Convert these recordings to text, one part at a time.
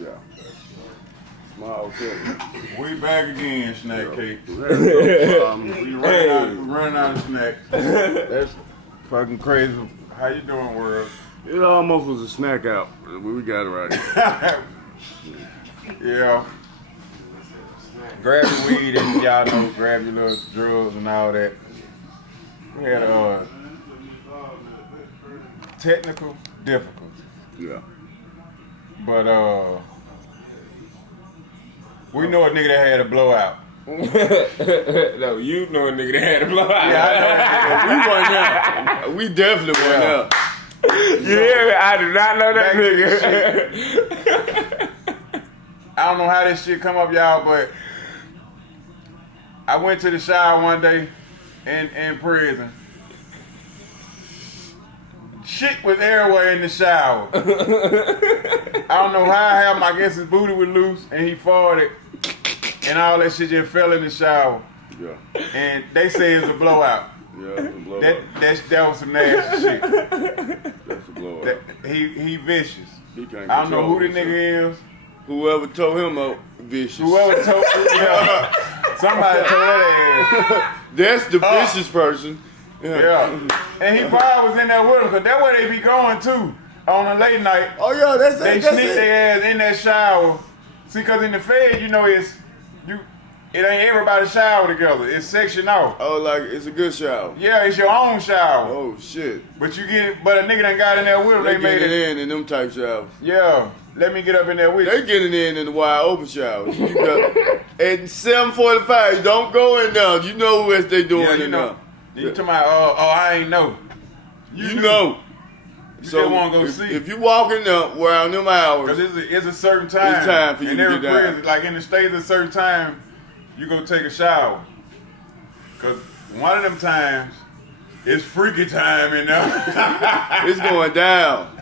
Yeah. Small killer. We back again, Snack Cake. We running out of snacks. That's fucking crazy. How you doing, world? It almost was a snack out, but we got it right. Yeah. Grab your weed and y'all know, grab your little drugs and all that. We had technical difficulties. Yeah. But we know a nigga that had a blowout. No, you know a nigga that had a blowout. Yeah, We won out. We definitely won out. You hear me? I do not know that nigga. I don't know how this shit come up, y'all, but I went to the shower one day in prison. Shit was everywhere in the shower. I don't know how it happened. I guess his booty was loose and he farted and all that shit just fell in the shower. Yeah. And they say it's a blowout. Yeah, it's a blowout. That was some nasty shit. That's a blowout. He vicious. He can't I don't know who the control nigga is. Whoever told him up, vicious. Whoever told somebody told that ass. That's the vicious person. Yeah. And he probably was in there with him, because that's where they be going too. On a late night. Oh yeah, that's They it. sneak their ass in that shower. See, because in the Fed, you know, it ain't everybody shower together. It's section off. Oh, like it's a good shower. Yeah, it's your own shower. Oh shit. But a nigga done got in there with him. They They made getting in them type showers. Yeah. Let me get up in there with They you. getting in the wide open showers. You got, at 7:45, don't go in there. You know what they doing Yeah, you in know. there. You talking about, I ain't know. You know. You just want to go see. If you walk in there around them hours, Because it's a certain time. It's time for you in to every get down. prison, like in the States, a certain time, you go take a shower. Because one of them times, it's freaky time in there. it's going down.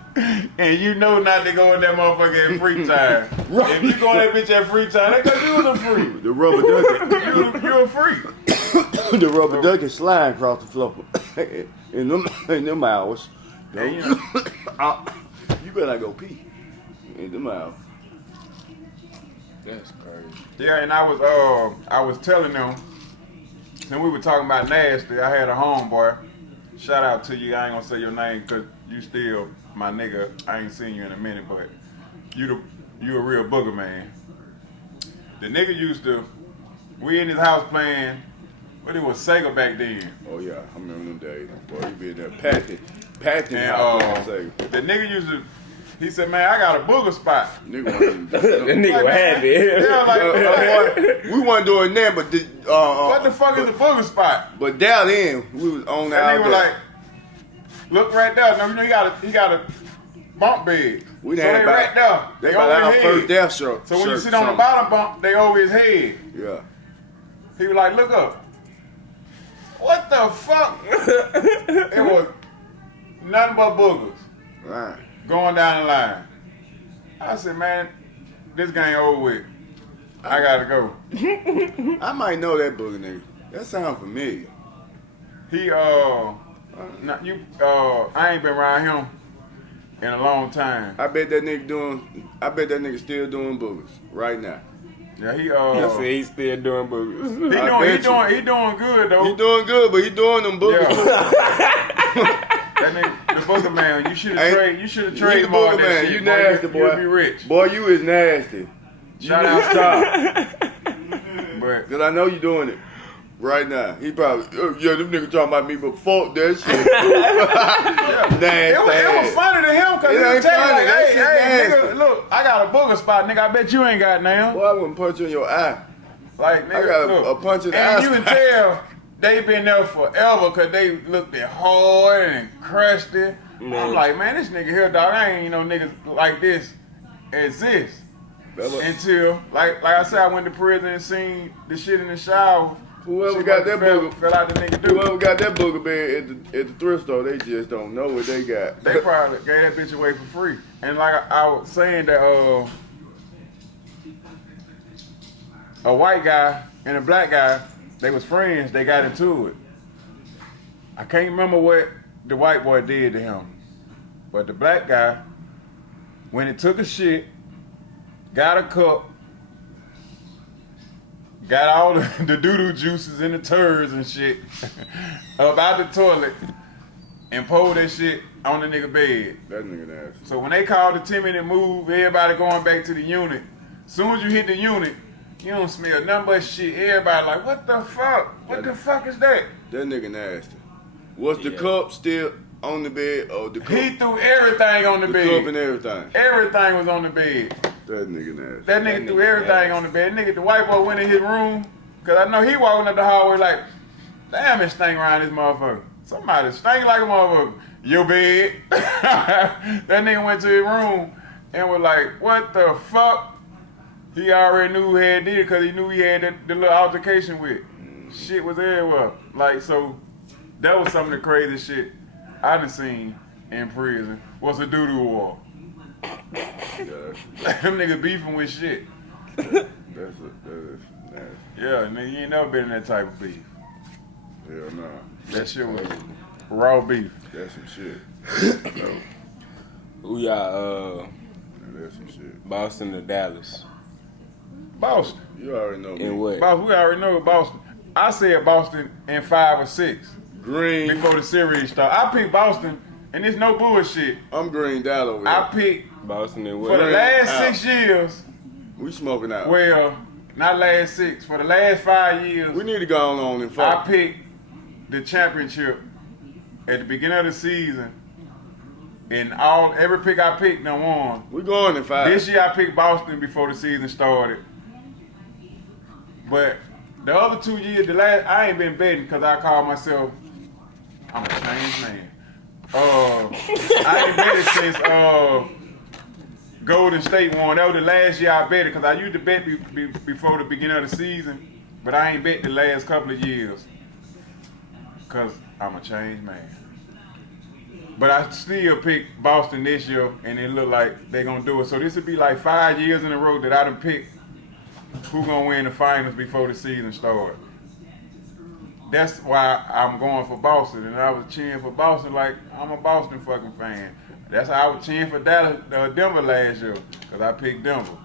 And you know not to go in that motherfucker at free time. If you go in that bitch at free time, that's because you was a freak. The rubber ducky. You a freak. The rubber ducky slide across the floor in them hours. And you know, You better not go pee in them hours. That's crazy. yeah, and I was telling them, and we were talking about nasty. I had a homeboy. Shout out to you. I ain't gonna say your name because you still my nigga. I ain't seen you in a minute, but you a real booger man. The nigga used to. We in his house playing. But it was Sega back then. Oh yeah, I remember them days. Boy, you been there patting And the nigga used to. He said, "Man, I got a booger spot." Nigga, The nigga was happy. Yeah, like, we wasn't doing that, but what the fuck is a booger spot? But down then, we was on And out he was there. like, "Look right there. No, you know he got a bump bed. We so had they about- right there. They about over our his first head. death shirt. So when you sit on the bottom bump, they over his head. Yeah. He was like, "Look up." What the fuck? It was nothing but boogers Right. going down the line. I said, "Man, this game over with. I gotta go." I might know that booger nigga. That sounds familiar. He I ain't been around him in a long time. I bet that nigga still doing boogers right now. Yeah, he He said he's still doing boogers. he doing good though. He doing good, but he doing them boogers too. That nigga, the booger man, you should have traded. You should have You traded the more booger of that man. shit. You nasty, boy. You'll be rich. Boy, you is nasty. Shout you out, stop. But Cause I know you doing it right now. He probably, yeah, them niggas talking about me, but fuck that shit. Nasty. it was funny to him because It he was ain't telling funny. like, That hey, shit nigga, nasty. look, I got a booger spot, nigga. I bet you ain't got now. Boy, I wouldn't punch you in your eye. Like, nigga, I got look. a punch in the And eye. you can tell they been there forever because they looked it hard and crusty. I'm like, man, this nigga here, dog, I ain't no niggas like this exist. Until, like I said, I went to prison and seen the shit in the shower. Whoever Shit got that fell booger, out the nigga do. whoever got that booger bed at the thrift store, they just don't know what they got. They probably gave that bitch away for free. And like I was saying that a white guy and a black guy, they was friends, they got into it. I can't remember what the white boy did to him. But the black guy, when he took a shit, got a cup, got all the doo-doo juices and the turds and shit up out the toilet and pulled that shit on the nigga bed. That nigga nasty. So when they called the 10-minute move, everybody going back to the unit. As soon as you hit the unit, you don't smell nothing but shit. Everybody like, what the fuck? What the fuck is that? That nigga nasty. Was the cup still on the bed or the cup? He threw everything on the bed. The cup and everything. Everything was on the bed. That nigga nasty. That nigga threw everything on the bed. Nigga, the white boy went in his room, cause I know he walking up the hallway like, damn, it stank around this motherfucker. Somebody stank like a motherfucker. Your bed. That nigga went to his room and was like, what the fuck? He already knew who had did it because he knew he had the little altercation with. Shit was everywhere. Like, so that was some of the crazy shit I done seen in prison. Was a doo-doo war. Them niggas beefing with shit. That is nasty. Yeah, nigga, you ain't never been in that type of beef. Hell nah. That shit was raw beef. That's some shit. No, Who y'all, that's some shit. Boston or Dallas? Boston. You already know me. In what? Boston, we already know Boston. I said Boston in 5 or 6 Green. before the series started. I picked Boston, and it's no bullshit. I'm greened out over I here. picked Boston and for what? the Green last out. 6 years. We smoking out. Well, not last 6. For the last 5 years, We need to go on and I fuck. picked the championship at the beginning of the season, and every pick I picked done won. We going in 5. This year I picked Boston before the season started. But the other 2 years, I ain't been betting because I call myself, I'm a changed man. I ain't betted since Golden State won. That was the last year I betted because I used to bet before the beginning of the season, but I ain't bet the last couple of years because I'm a changed man. But I still picked Boston this year, and it look like they gonna do it. So this would be like 5 years in a row that I done picked who gonna win the finals before the season started. That's why I'm going for Boston, and I was cheering for Boston like I'm a Boston fucking fan. That's how I was cheering for Denver last year, because I picked Denver.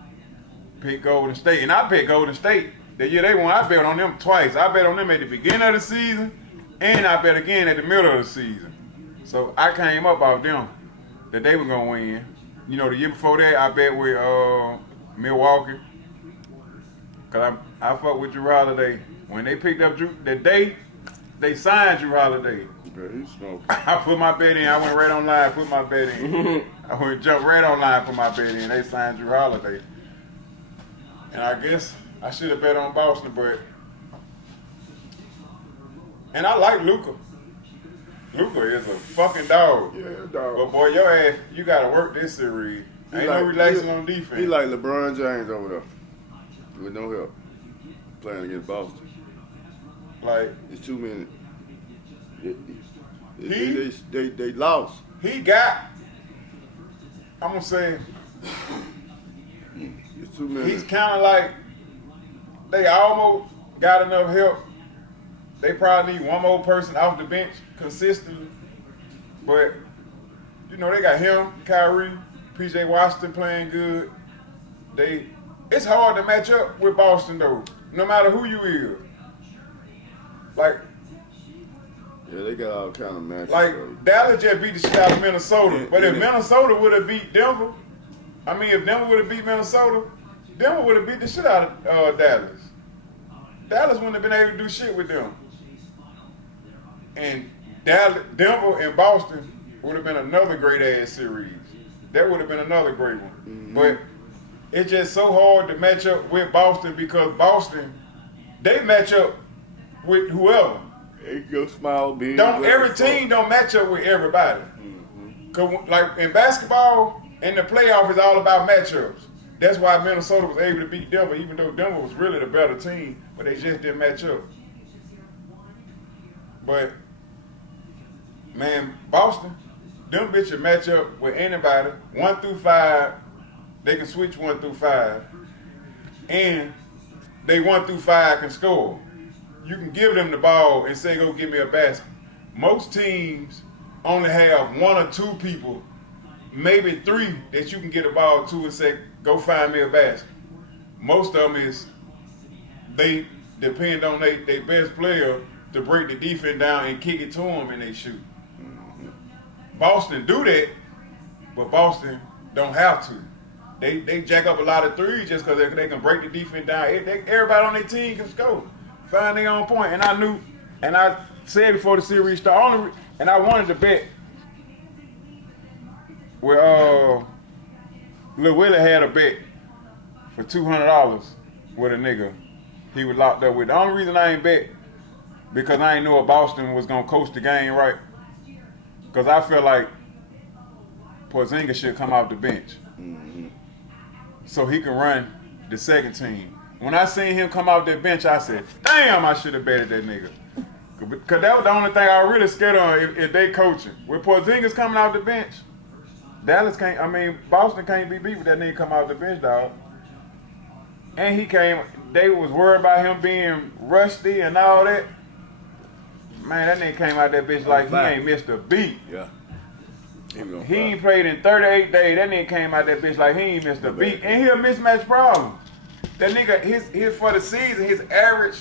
Picked Golden State, and I picked Golden State. The year they won, I bet on them twice. I bet on them at the beginning of the season, and I bet again at the middle of the season. So I came up off them that they were gonna win. You know, the year before that, I bet with Milwaukee. Cause I fuck with Drew Holiday. When they picked up Drew, the day they signed Drew Holiday, He's smoking. I put my bet in. I went right online, put my bet in. I jumped right online, put my bet in. They signed Drew Holiday. And I guess I should have bet on Boston, and I like Luka. Luka is a fucking dog. Yeah, dog. But boy, your ass, you gotta work this series. Ain't no relaxing on defense. He like LeBron James over there. With no help. Playing against Boston. Like, It's too many. He- They lost. he got, I'm gonna say, It's too many. he's kind of like, they almost got enough help. They probably need one more person off the bench consistently. But, you know, they got him, Kyrie, PJ Washington playing good. It's hard to match up with Boston, though, no matter who you is. Like, Yeah, they got all kind of matches. Dallas just beat the shit out of Minnesota. Yeah, But if yeah. Minnesota would have beat Denver, if Denver would have beat Minnesota, Denver would have beat the shit out of Dallas. Dallas wouldn't have been able to do shit with them. And Denver and Boston would have been another great ass series. That would have been another great one. Mm-hmm. But it's just so hard to match up with Boston because Boston, they match up with whoever. They go small, big. Every team don't match up with everybody. Mm-hmm. Cause like in basketball, in the playoff is all about matchups. That's why Minnesota was able to beat Denver, even though Denver was really the better team, but they just didn't match up. But man, Boston, them bitches match up with anybody 1 through 5. They can switch 1 through 5, and they 1 through 5 can score. You can give them the ball and say, go get me a basket. Most teams only have 1 or 2 people maybe 3 that you can get a ball to and say, go find me a basket. Most of them is they depend on their best player to break the defense down and kick it to them and they shoot. Boston do that, but Boston don't have to. They jack up a lot of threes just because they can break the defense down. Everybody on their team can score, find their own point. And I knew, and I said before the series started, and I wanted to bet where Lil Willie had a bet for $200 with a nigga he was locked up with. The only reason I ain't bet because I ain't know if Boston was gonna coach the game right. Because I feel like Porzingis should come off the bench so he can run the second team. When I seen him come off that bench, I said, damn, I should have betted that nigga. Because that was the only thing I was really scared of if they coaching. With Porzingis coming off the bench, Boston can't be beat with that nigga come off the bench, dog. And they was worried about him being rusty and all that. Man, that nigga came out that bitch like he ain't missed a beat. Yeah. He ain't played in 38 days. That nigga came out that bitch like he ain't missed a beat. And he a mismatch problem. That nigga, his for the season, his average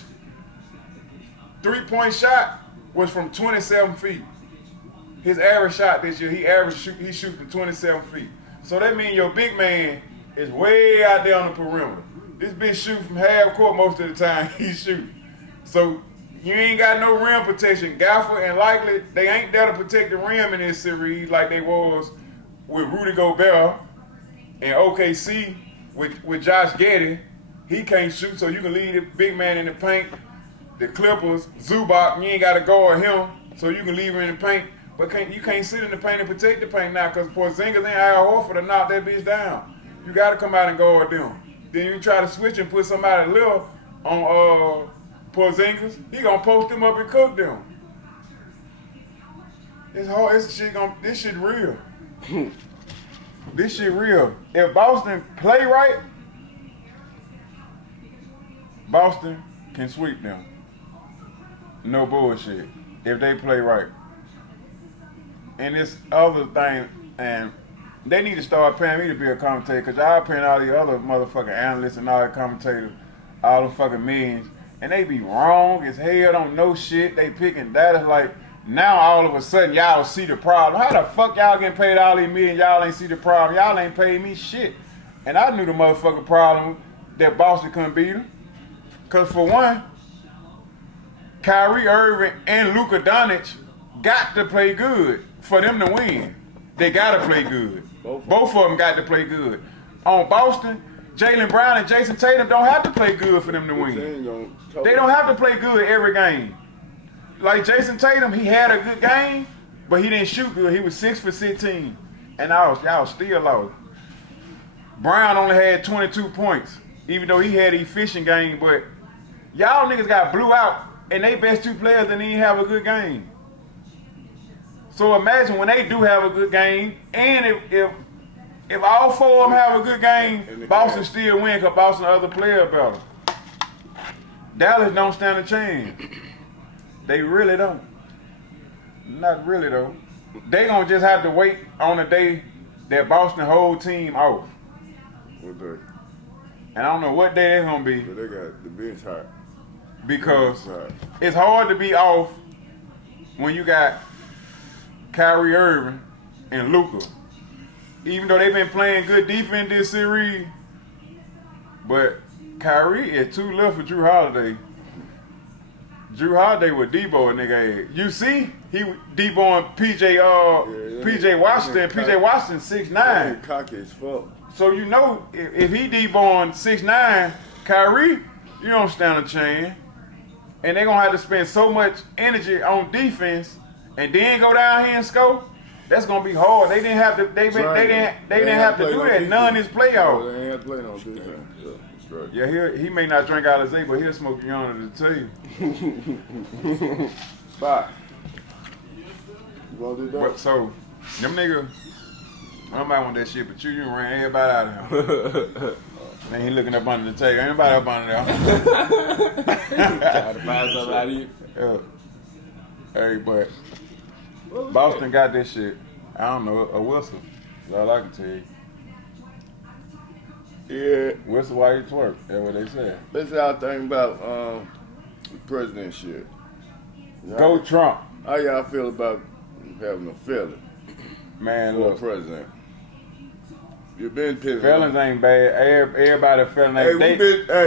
3-point shot was from 27 feet. His average shot this year, he shoots from 27 feet. So that means your big man is way out there on the perimeter. This bitch shoot from half court most of the time he shoot. So you ain't got no rim protection. Gafford and Likely, they ain't there to protect the rim in this series like they was with Rudy Gobert and OKC with Josh Giddey. He can't shoot, so you can leave the big man in the paint. The Clippers, Zubac, you ain't got to guard him, so you can leave him in the paint. But you can't sit in the paint and protect the paint now because Porzingis and Al Horford to knock that bitch down. You got to come out and guard them. Then you try to switch and put somebody little on Porzingis, he gonna post them up and cook them. It's hard. This shit real. This shit real. If Boston play right, Boston can sweep them. No bullshit. If they play right. And this other thing, and they need to start paying me to be a commentator because y'all paying all the other motherfucking analysts and all the commentators all the fucking millions. And they be wrong as hell, don't know shit. They picking that. It's like, now all of a sudden y'all see the problem. How the fuck y'all getting paid all these millions, y'all ain't see the problem? Y'all ain't paid me shit. And I knew the motherfucking problem that Boston couldn't beat them. Because for one, Kyrie Irving and Luka Doncic got to play good for them to win. They got to play good. Both of them got to play good. On Boston, Jaylen Brown and Jason Tatum don't have to play good for them to win. They don't have to play good every game. Like Jason Tatum, he had a good game, but he didn't shoot good. He was 6 for 16, and y'all still lost. Brown only had 22 points, even though he had an efficient game, but y'all niggas got blew out, and they best 2 players didn't even have a good game. So imagine when they do have a good game, and if all 4 of them have a good game, Boston still win because Boston other player better. Dallas don't stand a chance. They really don't. Not really though. They gonna just have to wait on the day that Boston whole team off. What day? And I don't know what day it's gonna be. But they got the bench hot. Because it's hard to be off when you got Kyrie Irving and Luka. Even though they've been playing good defense this series, but Kyrie is too little for Drew Holiday. Drew Holiday with Debo a nigga ass. You see, he Deboing PJ Washington. PJ Washington 6'9". Cocky as fuck. So you know if he Deboing 6'9", Kyrie, you don't stand a chance. And they're gonna have to spend so much energy on defense and then go down here and score. That's gonna be hard. They didn't have to. They didn't have to do that. None is playoff. They ain't have to play no defense. Yeah, that's right. Yeah, he may not drink Alizé, but he'll smoke you under the table. Bye. You want to do that? But so, them niggas, I don't want that shit, but you ran everybody out of here. Man, he looking up under the table. Ain't nobody up under there. Trying to find somebody. Yeah. Hey, but Boston got this shit. I don't know, a whistle. That's all I can tell you. Yeah. Whistle while you twerk. That's what they said. That's how I think about the president shit. Go Trump. How y'all feel about having a felon Man, for look. president? You've been pissing. Felons ain't bad. Everybody felon ain't. Hey, we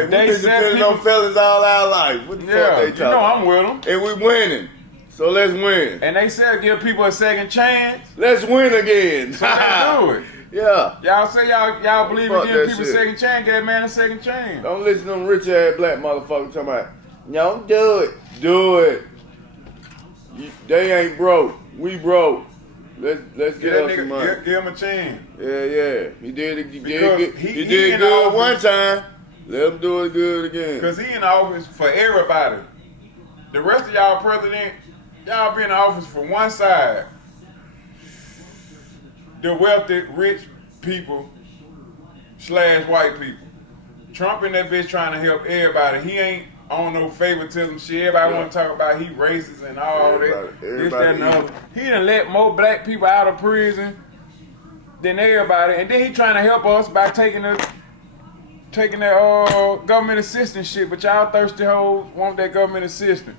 been depending on felons all our life. What the fuck they you talking know about? I'm with them. And we winning. So let's win. And they said give people a second chance. Let's win again. So let's do it. Yeah. Y'all say y'all believe in Fuck giving that people a shit. second chance. Give that man a second chance. Don't listen to them rich ass black motherfuckers talking about, don't do it. Do it. They ain't broke. We broke. Let's get us some money. Give him a chance. Yeah. He did Because he he did in good office. one time. Let him do it good again. Because he in office for everybody. The rest of y'all president, y'all be in office for one side. The wealthy, rich people / white people. Trump and that bitch trying to help everybody. He ain't on no favoritism shit. Everybody want to talk about he racist and all that. This, that, and the other. He done let more black people out of prison than everybody. And then he trying to help us by taking that government assistance shit. But y'all thirsty hoes want that government assistance.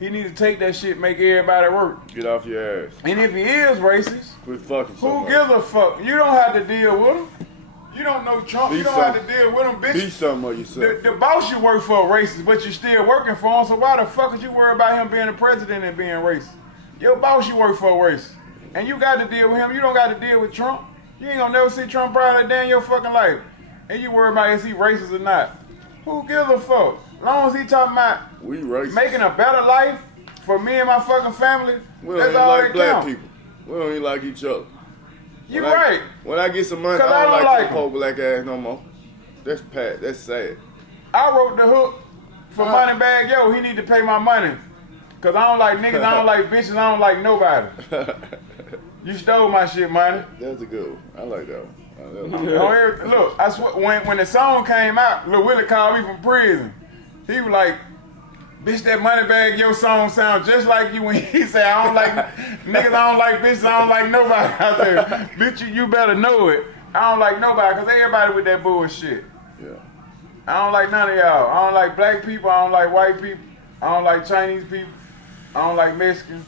He need to take that shit, make everybody work. Get off your ass. And if he is racist, Quit fucking who somebody. gives a fuck? You don't have to deal with him. You don't know Trump. Be You don't some- have to deal with him, bitch. Be something of yourself. The boss you work for a racist, but you still working for him. So why the fuck would you worry about him being the president and being racist? Your boss you work for a racist, and you got to deal with him. You don't got to deal with Trump. You ain't gonna never see Trump probably a day in your fucking life, and you worry about is he racist or not? Who gives a fuck? As long as he talking about We racist. making a better life for me and my fucking family, We don't that's even all like that black counts. people. We don't even like each other. You When I- right. When I get some money, 'Cause I don't like like the poor black ass no more. That's pat. That's sad. I wrote the hook for Moneybag Yo. He need to pay my money. Cause I don't like niggas, I don't like bitches, I don't like nobody. You stole my shit, money. That's a good one. I like that one. Look, I swear, when the song came out, Lil Willie called me from prison. He was like, bitch, that Moneybag Yo song sound just like you. When he said, I don't like niggas, I don't like bitches, I don't like nobody. I said, bitch, you better know it. I don't like nobody, cause everybody with that bullshit. Yeah. I don't like none of y'all. I don't like black people. I don't like white people. I don't like Chinese people. I don't like Mexicans.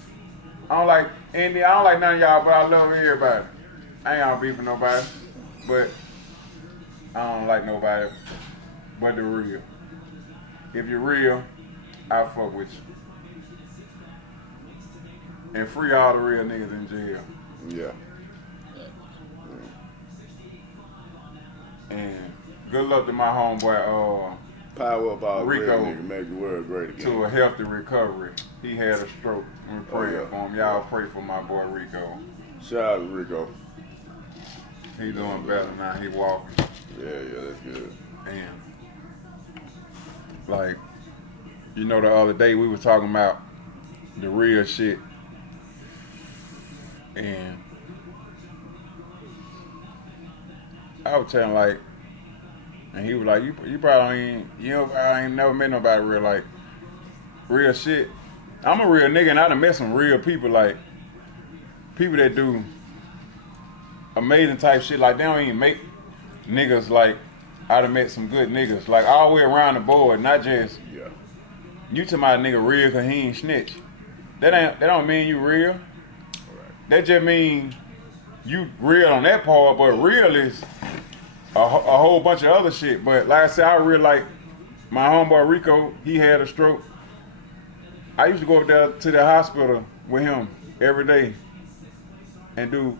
I don't like Indian. I don't like none of y'all, but I love everybody. I ain't gonna beef with nobody, but I don't like nobody but the real. If you're real, I'll fuck with you. And free all the real niggas in jail. Yeah. And good luck to my homeboy, Power up all Rico. real nigga, make the world great again. to a healthy recovery. He had a stroke. We pray yeah. for him. Y'all pray for my boy Rico. Shout out to Rico. He doing better now. He walking. Yeah, that's good. And like, you know, the other day we was talking about the real shit. And I was telling like, and he was like, you probably ain't never met nobody real like real shit. I'm a real nigga and I done met some real people, like people that do amazing type shit. Like they don't even make niggas like I done met some good niggas. Like all the way around the board, not just Yeah. you to my nigga real cause he ain't snitch. That don't mean you real. Right. That just mean you real on that part, but real is a whole bunch of other shit. But like I said, I really like my homeboy Rico. He had a stroke. I used to go up there to the hospital with him every day and do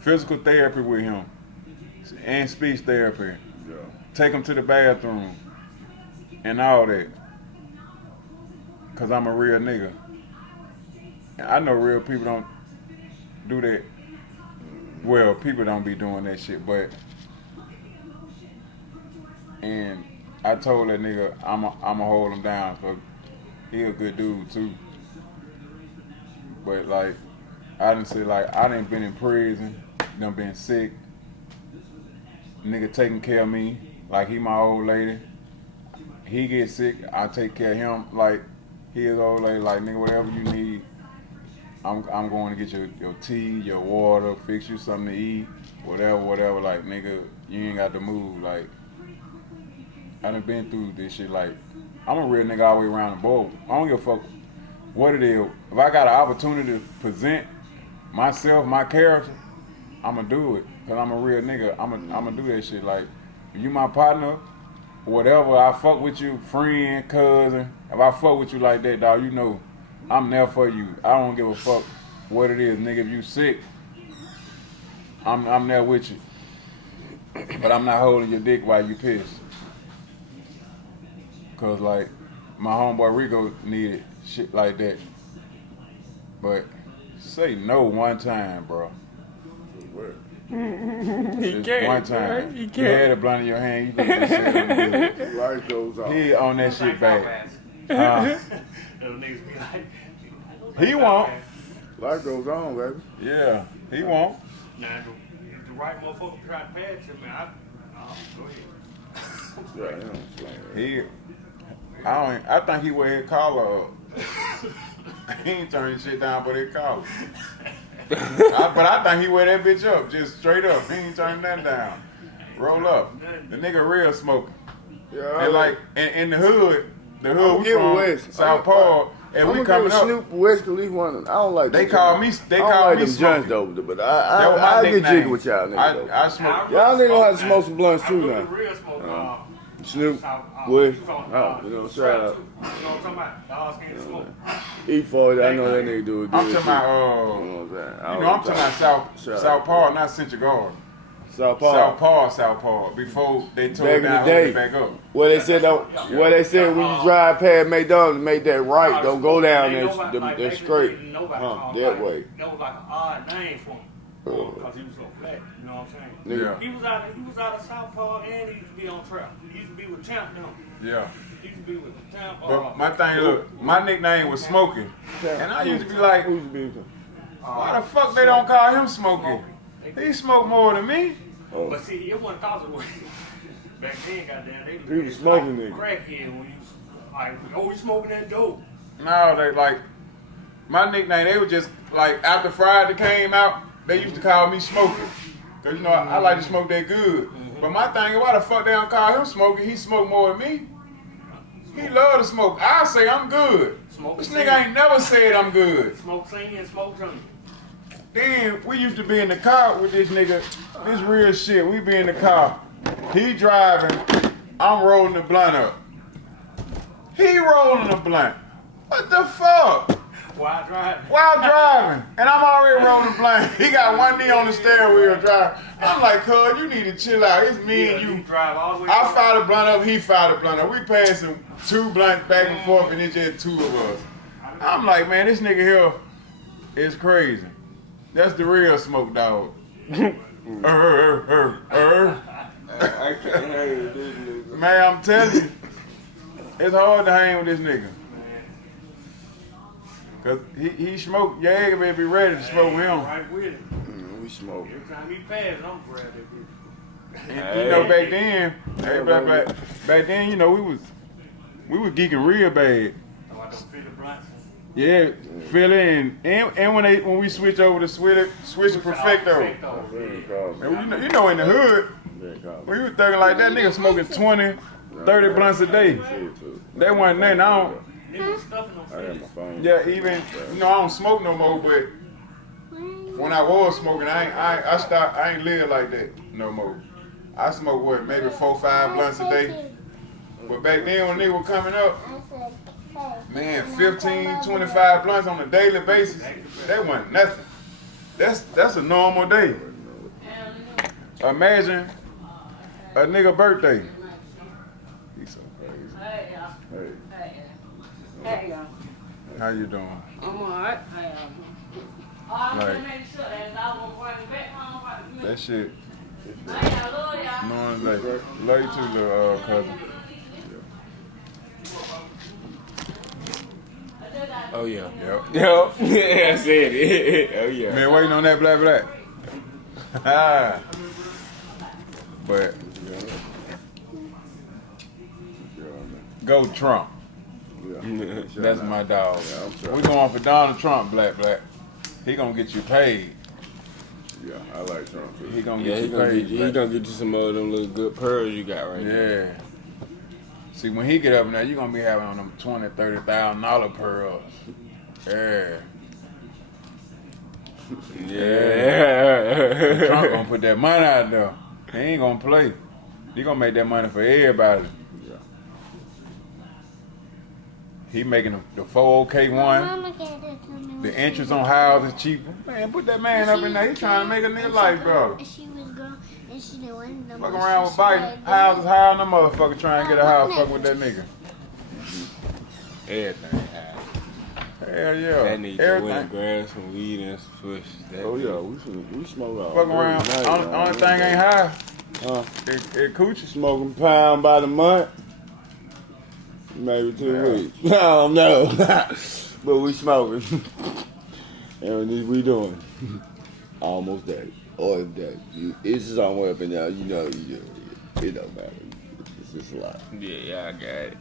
physical therapy with him and speech therapy. Yeah. Take him to the bathroom and all that. Cause I'm a real nigga. And I know real people don't do that. Well, people don't be doing that shit, but and I told that nigga I'ma hold him down, so he a good dude too. But like I done say like I done been in prison, done been sick. Nigga taking care of me like he my old lady. He get sick, I take care of him like he his old lady. Like nigga, whatever you need, I'm going to get your tea, your water, fix you something to eat, whatever. Like, nigga, you ain't got to move. Like, I done been through this shit. Like, I'm a real nigga all the way around the board. I don't give a fuck what it is. If I got an opportunity to present myself, my character, I'ma do it. Cause I'm a real nigga. I'ma do that shit. Like, if you my partner, whatever, I fuck with you, friend, cousin. If I fuck with you like that, dog, you know I'm there for you. I don't give a fuck what it is, nigga. If you sick, I'm there with you. But I'm not holding your dick while you pissed. Cause like my homeboy Rico needed shit like that. But say no one time, bro. He Just can't. one time. He You can't. had a blunt in your hand, you could have said it. Light goes off. He on that shit back. Those niggas be like, He won't. Light goes on, baby. Yeah, he won't. nah, the right motherfucker try to pass him, man. Go ahead. Yeah, he don't explain that. I think he wear his collar up. He ain't turning shit down but his collar. But I think he wear that bitch up, just straight up. He ain't turning that down. Roll up. The nigga real smoking. Yeah, And like in the hood I'm we giving from West. South Paul, and we coming up. Snoop West Khalifa one. I don't like. They them call joints. me. They I don't call like me them smoking. joints though, but That was my I get nickname. jiggy with y'all niggas though. I smoke. Y'all niggas gonna have to smoke some blunts I too really now. real smoke. Snoop, South- West, you on, oh, you know, Strap shout out. too. You know what I'm talking about? Dog skin smoke. E40, I know that nigga do it good. I'm talking too. about You know what I'm saying? I you don't know I'm talking about Shout South out. Paul, not Central Guard. South Paul. South Paul. Before they tore Back it in the down, day. hold it back up. Where they said when you drive past McDonald's, make that right, don't go down that straight. Huh, that way. That was like an odd name for him. Because he was so black. You know what I'm saying? Yeah. He was out of South Paul and he used to be on trap. He used to be with Champ now. Yeah. He used to be with Champ. But my thing, look, my nickname was Smoking. And I used to be like, Who's the beef? why the fuck they don't call him Smoking? He smoked more than me. Oh. But see, it wasn't thousand ways. Back then, goddamn, He was smoking nigga. crackhead when you like, oh, you smoking that dope. No, they like, my nickname, they were just, like, after Friday came out, they used to call me Smoking. Cause you know, I like to smoke that good. But my thing is, why the fuck they don't call him Smoking? He smoked more than me. He love to smoke. I say I'm good. Smoke This singing. nigga ain't never said I'm good. Smoke singing, smoke junkie. Then we used to be in the car with this nigga. This real shit. We be in the car. He driving. I'm rolling the blunt up. He rolling the blunt. What the fuck? While driving. While driving. And I'm already rolling the blunt. He got one knee on the steering wheel driving. I'm like, cuz, you need to chill out. It's me and you. Drive all the way. I fired a blunt up, he fired a blunt up. We passing two blunts back and forth and it's just two of us. I'm like, man, this nigga here is crazy. That's the real smoke dog. I can't hang with this nigga. Man, I'm telling you, it's hard to hang with this nigga. Cause he smoked, your egg better be ready to smoke with him. Right with it. We smoke. Every time he passed, I'm grab that bitch. And you know, back then, back then, you know, we was geeking real bad. So I don't feel the blunts. Yeah, fill in. And when we switch over to switch to Perfecto. And you know in the hood, we was thinking like that nigga smoking 20, 30 blunts a day. That wasn't nothing. I don't. Niggas stuffing them I got my fish. phone. Yeah, even you know I don't smoke no more. But when I was smoking, I stopped. I ain't live like that no more. I smoke what, maybe 4, 5 blunts a day. But back then when they were coming up, man, 15, 25 blunts on a daily basis, that wasn't nothing. That's a normal day. Imagine a nigga birthday. He's so crazy. Hey, y'all. Hey. Hey, y'all. How you doing? I'm alright. I'm Like- gonna make sure that I won't bring it back home. That shit. Hey, y'all, love y'all. Knowing like, love you too, little cousin. Oh yeah. Yep. Yep. I said it. Oh yeah. Been waiting on that black. But go Trump. Yeah. That's my dog. Yeah, I'm trying. We going for Donald Trump, black. he gonna get you paid. Yeah, I like Trump too. He gonna Yeah, get he you gonna paid. get you. He gonna get you some more of them little good pearls you got right there. Yeah. See, when he get up now, you gonna be having on them $20,000, $30,000 pearls. Yeah. Yeah. Trump gonna put that money out there. He ain't gonna play. He gonna make that money for everybody. Yeah. He making the 401k one. Mama gave it to me. The interest on houses cheaper. Man, put that man up in there. He trying to make a nigga life, bro. And she was grown, and she didn't want them. Fuck around with Biden. Houses high on the motherfucker trying to get a house. Fuck with that nigga. Everything. Hell yeah. That nigga can win Everything. grass, some weed, and some push. Oh yeah, we smoke all. Fuck around. day, Only thing ain't high. Huh? It coochie. Smoking pound by the month. Maybe 2 weeks. I don't know. But we smoking. And this we doing. Almost that. Or that. It's somewhere up in there, you know, it don't matter. It's just a lot. Yeah, I got it.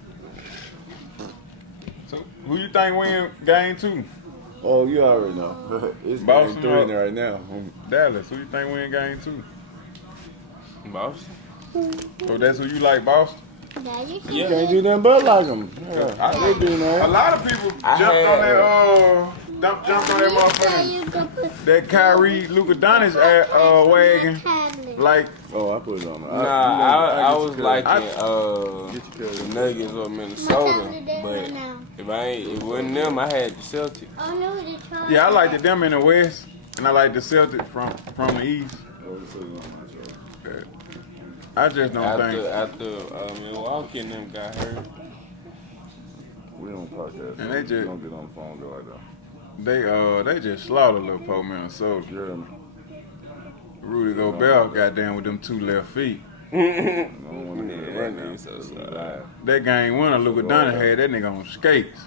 So who you think win game 2? Oh, you already know. It's Boston Boston 3 or- right now. Dallas. Who you think win game 2? Boston. So that's who you like, Boston? Dad, you You can't do nothing but like them. Yeah, they do, A man. lot of people I jumped on had- that jumped on that motherfucker. you go put That Kyrie Luka Doncic wagon. tablet. Like Oh, I put it on. Nah, I get was you liking covered. Get you the covered. Nuggets or Minnesota, but if it wasn't them, I had the Celtics. Oh no, the charger. yeah, I liked them in the West, and I like the Celtics from the East. Oh, put it on my show. I just don't think After Milwaukee and them got hurt. We don't podcast. And they We just- don't get on the phone though like that. they just slaughtered little po Minnesota. Yeah. Rudy Gobert goddamn with them 2 left feet. I don't want to Yeah, hear it that right now. nigga so slow. That game winner, Luka Doncic had that nigga on skates.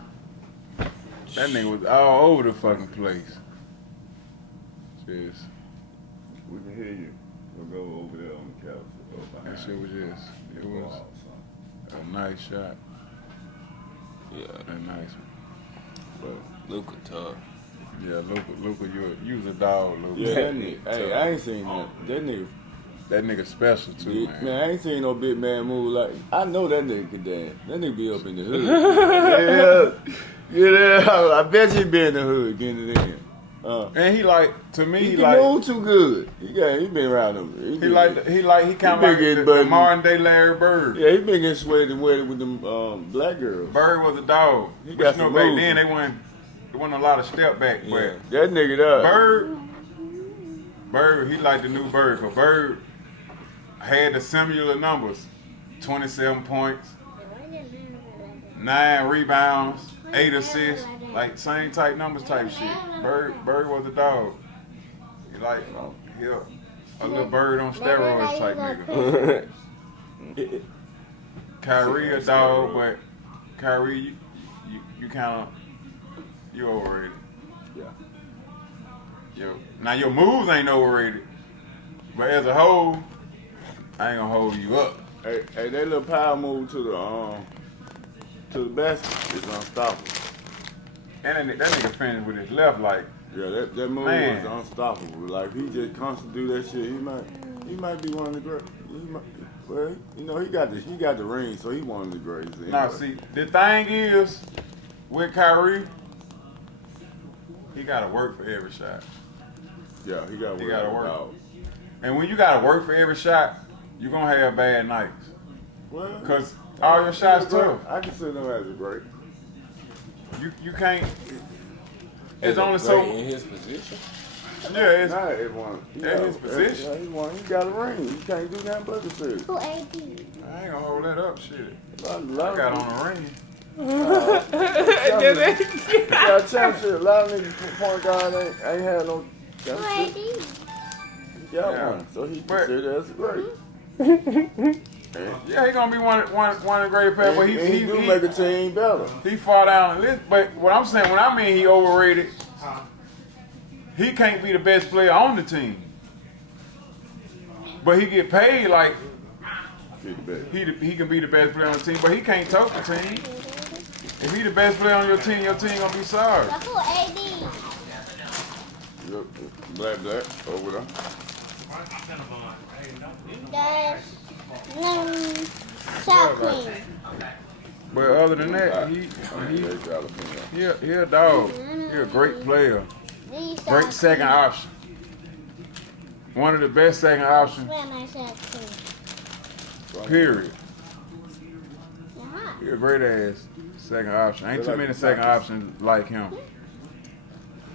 That nigga was all over the fucking place. Just We can hear you. We'll go over there on the couch. that shit was just it was a nice shot. Yeah, A nice one. Luka tough. Yeah, Luka, you's a dog, Luka. Yeah, that nigga. Hey, I ain't seen that. That nigga special too, man. Man, I ain't seen no big man move like. I know that nigga can dance. That nigga be up in the hood. yeah. I bet you be in the hood getting it in. And he like to me, He he can like move too good. He been around them. he kind of He like been getting the buttoned. modern day Larry Bird. Yeah, he been getting sweated and wetted with them black girls. Bird was a dog. He But got you know some back moves. then there wasn't a lot of step back, Yeah. That nigga there. Bird, he like the new Bird. But Bird had the similar numbers: 27 points, 9 rebounds, 8 assists, like same type numbers type shit. Bird was a dog. He like a little Bird on steroids type nigga. Kyrie a dog, but Kyrie you kind of you overrated. Yeah. Now your moves ain't overrated, but as a whole, I ain't gonna hold you up. Hey, that little power move to the basket is unstoppable. And that nigga finished with his left like, Yeah, that move Man. is unstoppable. Like he just constantly do that shit. He might be one of the great. Well, you know, he got the ring, so he one of the greatest. Anyway. now see, the thing is, with Kyrie, he gotta work for every shot. Yeah, he got He work. gotta work. out. And when you gotta work for every shot, you're gonna have bad nights. Well, Cause all your shots tough. I consider him as a great. You can't. As It's a only great so. in his position. Yeah, it's Not everyone. He At got- his position. Yeah, he won. He got a ring. You can't do nothing but the shit. Who AD? I ain't gonna hold that up, shit. A I lot got of on a ring. He got a championship. A lot of niggas point guard ain't had no Who championship. AD? He got Yeah. one, so he But- considered as a great. Yeah, he gonna be one of the great players, but And he do he make a team better. he fought down the list. But what I'm saying, when I mean he overrated, he can't be the best player on the team. But he get paid like He the best. he can be the best player on the team, but he can't tote the team. If he the best player on your team gonna be sorry. But who AD? Black over there. That's sour cream. But other than that, he a dog. He a great player. These sour Great second cream. option. One of the best second options, Where my sour cream? period. Yeah. He a great ass second option. Ain't too Like many the second Packers. options like him.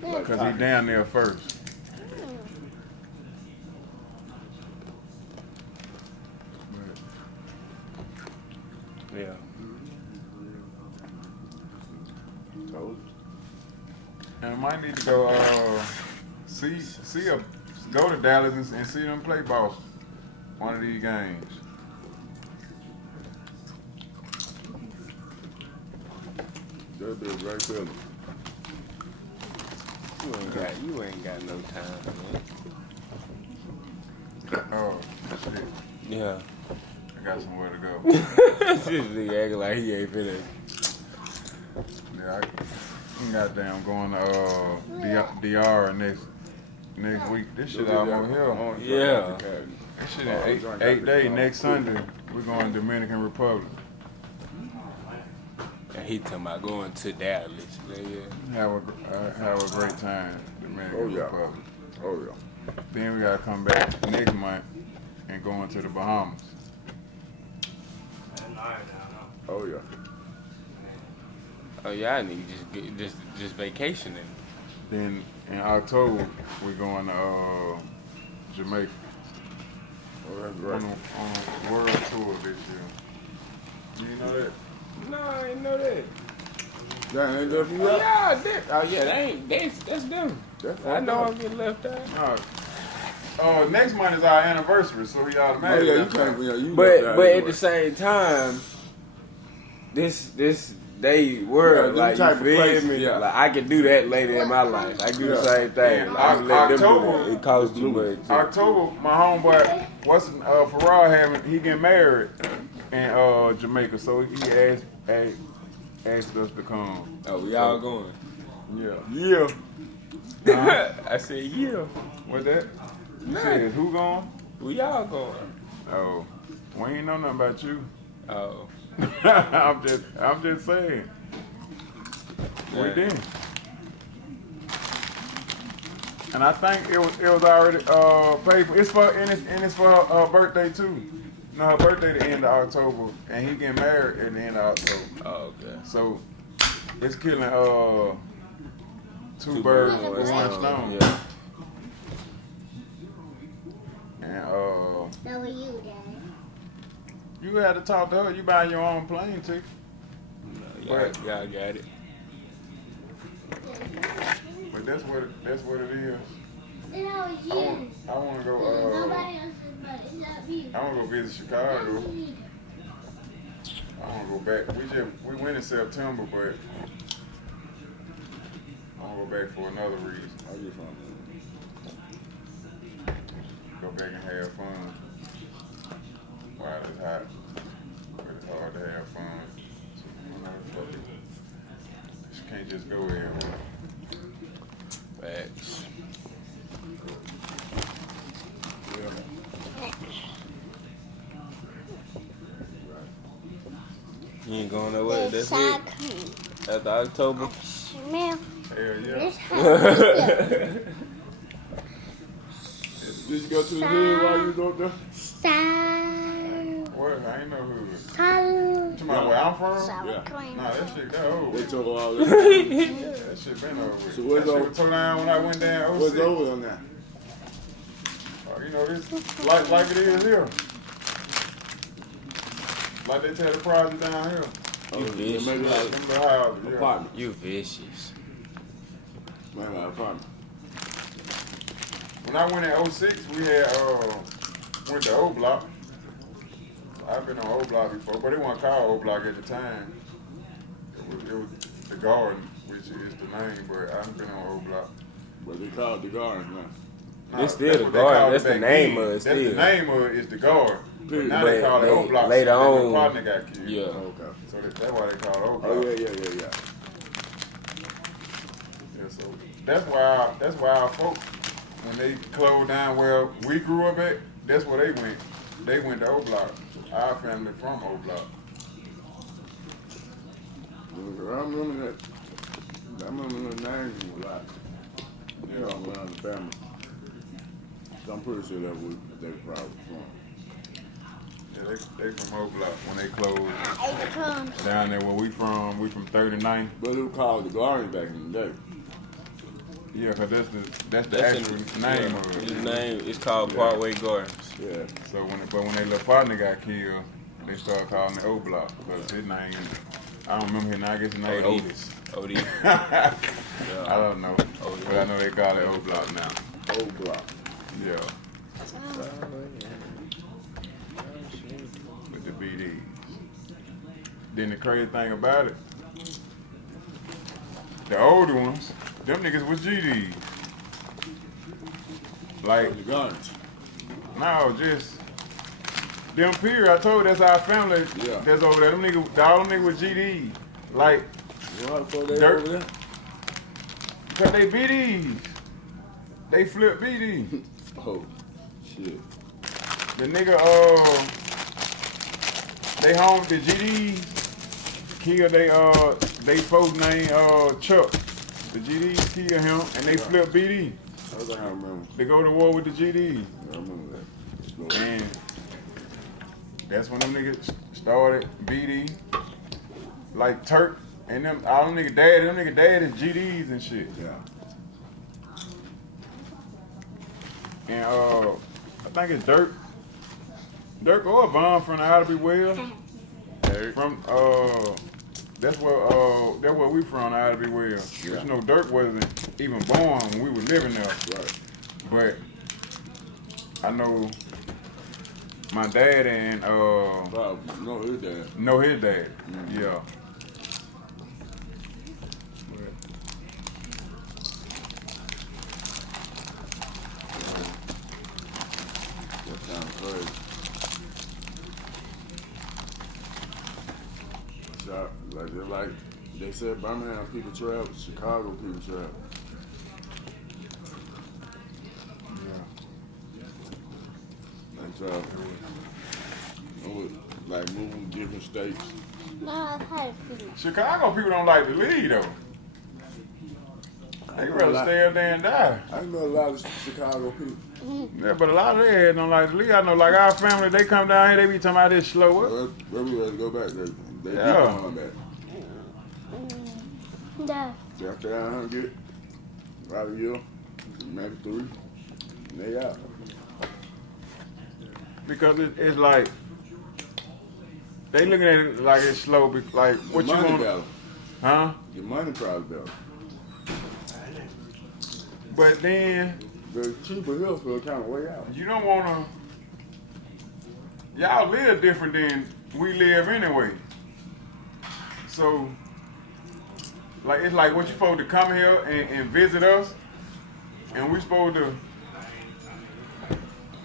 Because he down there first. Yeah. Told And I might need to go go to Dallas and see them play Boston one of these games. That'd be a great feeling. You ain't got no time, man. Oh shit. Yeah. I got somewhere to go. This nigga acting like he ain't finished. Yeah, I'm goddamn going to DR next week. This shit almost here. Yeah. This shit in eight days. Next Sunday, we're going to Dominican Republic. And he talking about going to Dallas. Yeah. Have a great time, Dominican Oh, yeah. Republic. Oh, yeah. Then we gotta come back next month and go into the Bahamas. Oh, yeah. Oh yeah, I need just vacationing. Then in October, we're going to Jamaica Oh, that's on great. a world tour this year. Do you know that? No, I ain't know that. That ain't good for you? Oh yeah, I did. Oh yeah, that's them. That's I know fucked I'm getting left out. No. Next month is our anniversary, so we Oh, automatically. yeah, you can't be. You But left out at anyway. the same time, this they were Yeah, them like, type you of feel places, me? yeah. Like I can do that later in my life. I can do the Yeah. same thing. Yeah, Like, I can let them do October- that. It costs too much. October, my homeboy, Farrar he getting married in Jamaica, so he asked us to come. Oh, we all going. Yeah. Yeah. I said yeah. What that? You said who going? We all going. Oh, we ain't know nothing about you. Oh. I'm just saying. We Yeah. did. And I think it was already paid for. It's for her birthday too. No, her birthday the end of October, and he getting married at the end of October. Oh, okay. So it's killing two birds with one stone. Yeah. And That was you, Daddy. you had to talk to her. You buy your own plane ticket. Y'all got it. But that's what it is. That was you. I want to go. Nobody else's but it's not you. I want to go visit Chicago. I want to go back. We went in September, but I want to go back for another reason. I just want Go back and have fun. While it's hot, but it's hard to have fun. So, you know, fuck it. You can't just go everywhere. Facts. You ain't going nowhere. There's That's sour it. cream. After October. Smell Hell yeah. this house. Did you go to the hood while you was up there? Sour. What? I ain't know who it was. Sour. You talking where I'm from? Sour Yeah. cream. Nah, that shit got over They with. took all that. That shit been over with. So what's that shit over? was tore down when I went down. What's 06. over on that? You know, this like it is here. Like they tell the project down here. You They vicious. made it out Them the houses, yeah. apartment. You vicious. Made it out apartment. When I went in 06, we had went to O Block. I've been on O Block before, but it wasn't called O Block at the time. It was the Garden, which is the name, but I've been on O Block. But they called the gardens now. It's still that's the what they Garden. called That's the back name then. of it That's still. the name of it is the Garden. But now But they call it they- O Block. later so on- my partner got killed. Yeah. Okay. So that's why they call it O Block. Oh, yeah. Yeah, so That's why our folks, when they closed down where we grew up at, that's where they went. They went to O Block. Our family from O Block. I remember that. I remember the names a lot. Yeah, all around the family. So I'm pretty sure that was they probably from. Yeah, they from O Block when they closed I ate the crumbs. down there where we from 39. But it was called the Glory back in the day. Yeah, cause that's the That's actual in- name yeah, of it. His name is called Parkway Gardens. Yeah. So when their little partner got killed, they started calling it O Block because his name, I don't remember his name. I guess his name Otis. Otis. I don't know, but I know they call it O Block now. O Block. Yeah, with the BD. Then the crazy thing about it, the older ones, them niggas was GDs. Like, The guns. no, just them period. I told you that's our family Yeah. that's over there. Them niggas, all them niggas was GDs. Like, What for they Dirt. over there? cause they BDs. They flip BD. Oh, shit. The nigga, they home, the GDs killed they folks named Chuck. The GDs killed him and they flipped BD. I think I remember. They go to war with the GDs. I remember that. And that's when them niggas started BD. Like Turk and them, all them nigga dad is GDs and shit. Yeah. And I think it's Dirk or Vaughn from the Outer Be Well. From that's where we from, the Outer Be Well. Yeah. You know, Dirk wasn't even born when we were living there. Right. But I know my dad and Probably. No, his dad. know his dad. Mhm. Yeah. That sounds crazy. So, like they said, Birmingham people travel, Chicago people travel. They travel. Like moving to different states. No, I had a feeling. Chicago people don't like to leave though. They rather stay up there and die. I know a lot of Chicago people. Yeah, but a lot of their heads don't like to leave. I know, like our family, they come down here, they be talking about this slow up. They be ready to go back. They Yeah. be going back. No. So after that, 100, about a year, maybe 3, and they out. Because it's like, they looking at it like it's slow, like The what you money want, better. huh? The money probably better. But then, The cheaper here for kind of way out. you don't wanna, y'all live different than we live anyway. So, like, it's like what you supposed to come here and visit us, and we supposed to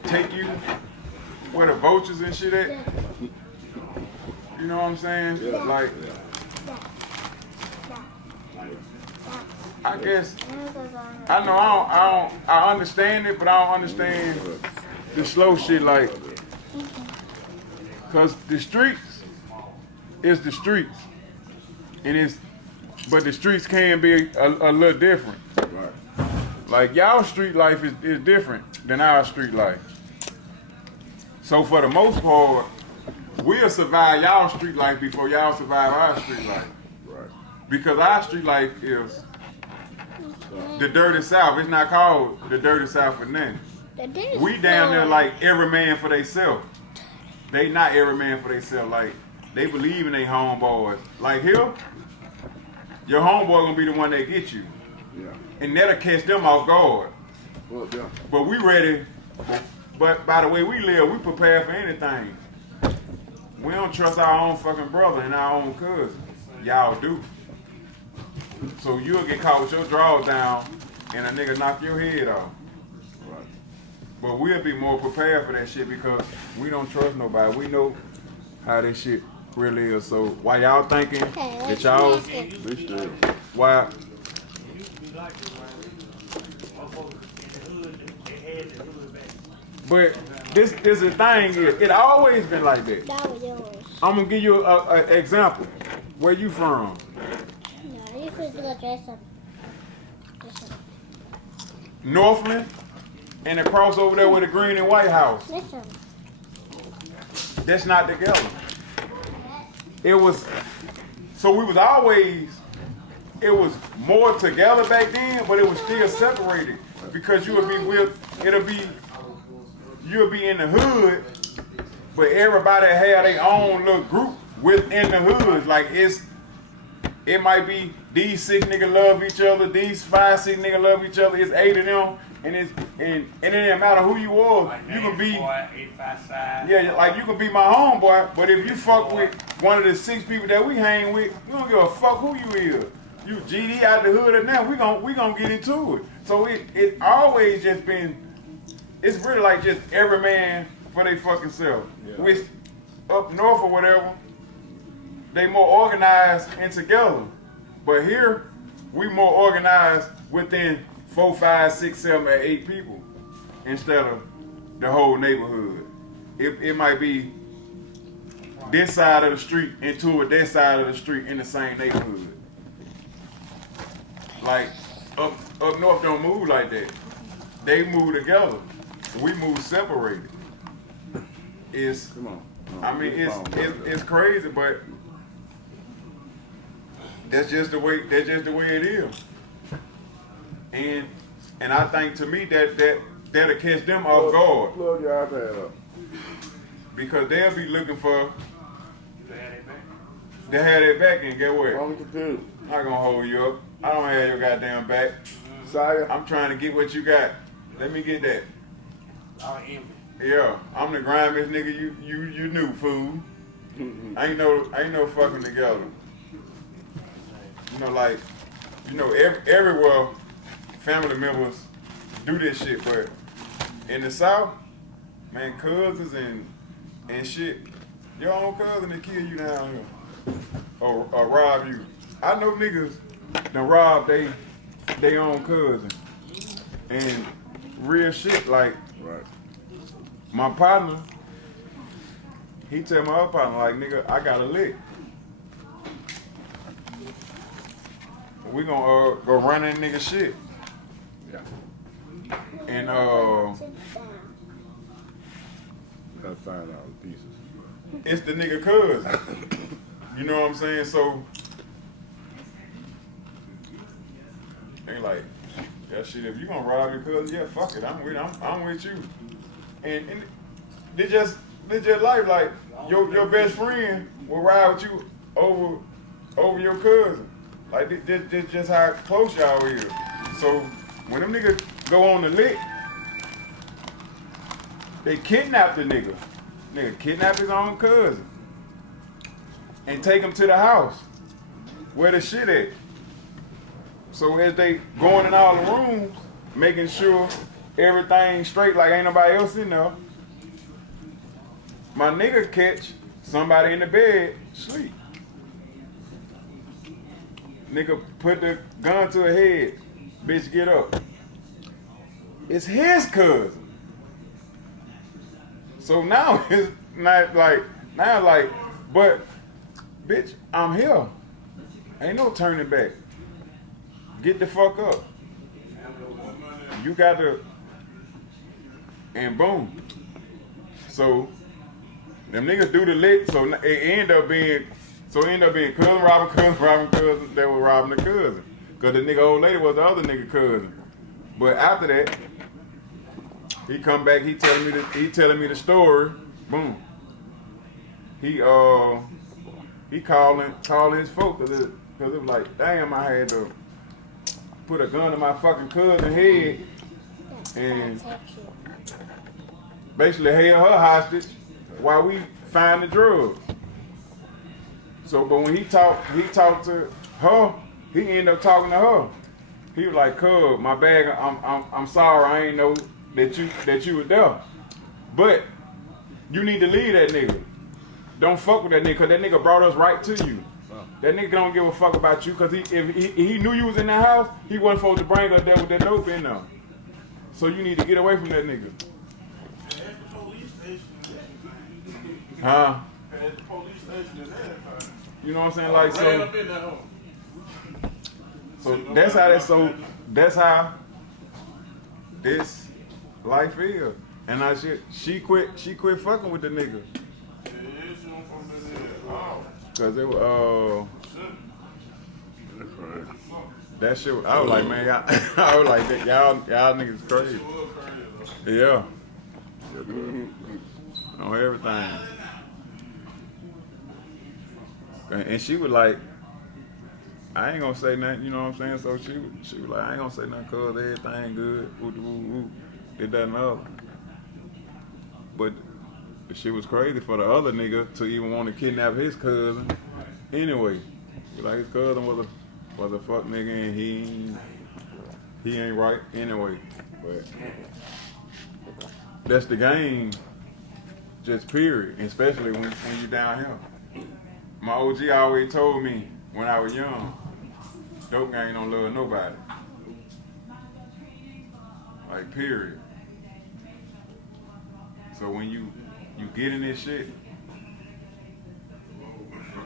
take you where the vultures and shit at. You know what I'm saying? Yeah. Like, I guess, I know I understand it, but I don't understand the slow shit, like, cause the streets is the streets, and but the streets can be a little different. Right. Like y'all street life is different than our street life. So for the most part, we'll survive y'all street life before y'all survive our street life. Right. Because our street life is the dirty South. It's not called the dirty South for nothing. We down there like every man for theyself. They not every man for theyself. Like they believe in their homeboys. Like here, your homeboy gonna be the one that get you, Yeah. and that'll catch them off guard. Well, yeah. But we ready. But by the way we live, we prepare for anything. We don't trust our own fucking brother and our own cousin. Y'all do. So you'll get caught with your drawers down and a nigga knock your head off. Right. But we'll be more prepared for that shit because we don't trust nobody. We know how this shit really is. So why y'all thinking that y'all, Be still. why, motherfuckers in the hood, they had the hood back. But this is the thing is, it always been like that. That was yours. I'm gonna give you an example. Where you from? No, you could go dress up. Northland, and it cross over there with the green and white house. Listen. That's not together. It was, so we was always, it was more together back then, but it was still separated because you would be with, you'll be in the hood, but everybody had their own little group within the hood. Like it might be these 6 niggas love each other, these 5, 6 niggas love each other. It's 8 of them, and it didn't matter who you was. Like You can be, boy, 855. yeah, like you can be my homeboy, but if you fuck with one of the 6 people that we hang with, we don't give a fuck who you is. You GD out the hood or now, we gon' get into it. So it always just been, it's really like just every man for their fucking self. Yeah. Which up north or whatever, they more organized and together. But here, we more organized within 4, 5, 6, 7, or 8 people instead of the whole neighborhood. It might be this side of the street and 2 of that side of the street in the same neighborhood. Like up north don't move like that. They move together. We move separated. It's, Come on. I mean, it's crazy, but that's just the way it is. And I think to me that'll catch them off guard Plug your iPad up. because they'll be looking for They had it back. to have their back and get what? Wrong with the dude. I'm not gonna hold you up. I don't have your goddamn back. Saya. I'm trying to get what you got. Let me get that. All envy. Yeah, I'm the grimiest nigga you knew, fool. Ain't no fucking together. You know, like, you know, everywhere family members do this shit, but in the South, man, cousins and shit, your own cousin will kill you down here or rob you. I know niggas done rob they own cousin and real shit. Like Right. my partner, he tell my other partner, like, nigga, I got a lick. We gonna go run that nigga shit. Yeah. And Sit down. Gotta find all the pieces. it's the nigga cousin. You know what I'm saying? So they like, yeah, shit, if you gonna rob your cousin, yeah, fuck it, I'm with you. And they just life, like your best friend will ride with you over your cousin. Like this just how close y'all is. So when them niggas go on the lick, they kidnap the nigga. Nigga kidnap his own cousin and take him to the house where the shit at. So as they going in all the rooms, making sure everything's straight, like ain't nobody else in there, my nigga catch somebody in the bed sleep. Nigga put the gun to her head. Bitch, get up. It's his cousin. So now it's not like, but bitch, I'm here. Ain't no turning back. Get the fuck up. You got to, and boom. So them niggas do the lick, so it end up being cousin robbing cousin that was robbing the cousin. Cause the nigga old lady was the other nigga cousin. But after that, he come back, he telling me the story. Boom. He calling his folks cause it was like, damn, I had to put a gun in my fucking cousin's head and basically held her hostage while we find the drugs. So, but when he talked to her, he ended up talking to her. He was like, "Cub, my bag. I'm sorry. I ain't know that you were there. But you need to leave that nigga. Don't fuck with that nigga, cause that nigga brought us right to you. That nigga don't give a fuck about you, cause if he knew you was in that house, he wasn't supposed to bring us there with that dope in there. So you need to get away from that nigga. At the police station and everything. Huh? At the police station and everything. You know what I'm saying? Like, Ran so, up in that home. so that's how this life is. And I shit, she quit fucking with the nigga. Yeah, she don't from there. Oh. Cause it was, that shit, I was like, man, I was like, y'all niggas crazy. She was crazy. Yeah. On everything. And she was like, I ain't gonna say nothing, you know what I'm saying? So she was like, I ain't gonna say nothing cause everything good. Woo. It doesn't know. But she was crazy for the other nigga to even want to kidnap his cousin. Anyway, like his cousin was a fuck nigga and he ain't right anyway. But that's the game, just period. Especially when you down here. My OG always told me when I was young, dope gang don't love nobody. Like period. So when you get in this shit,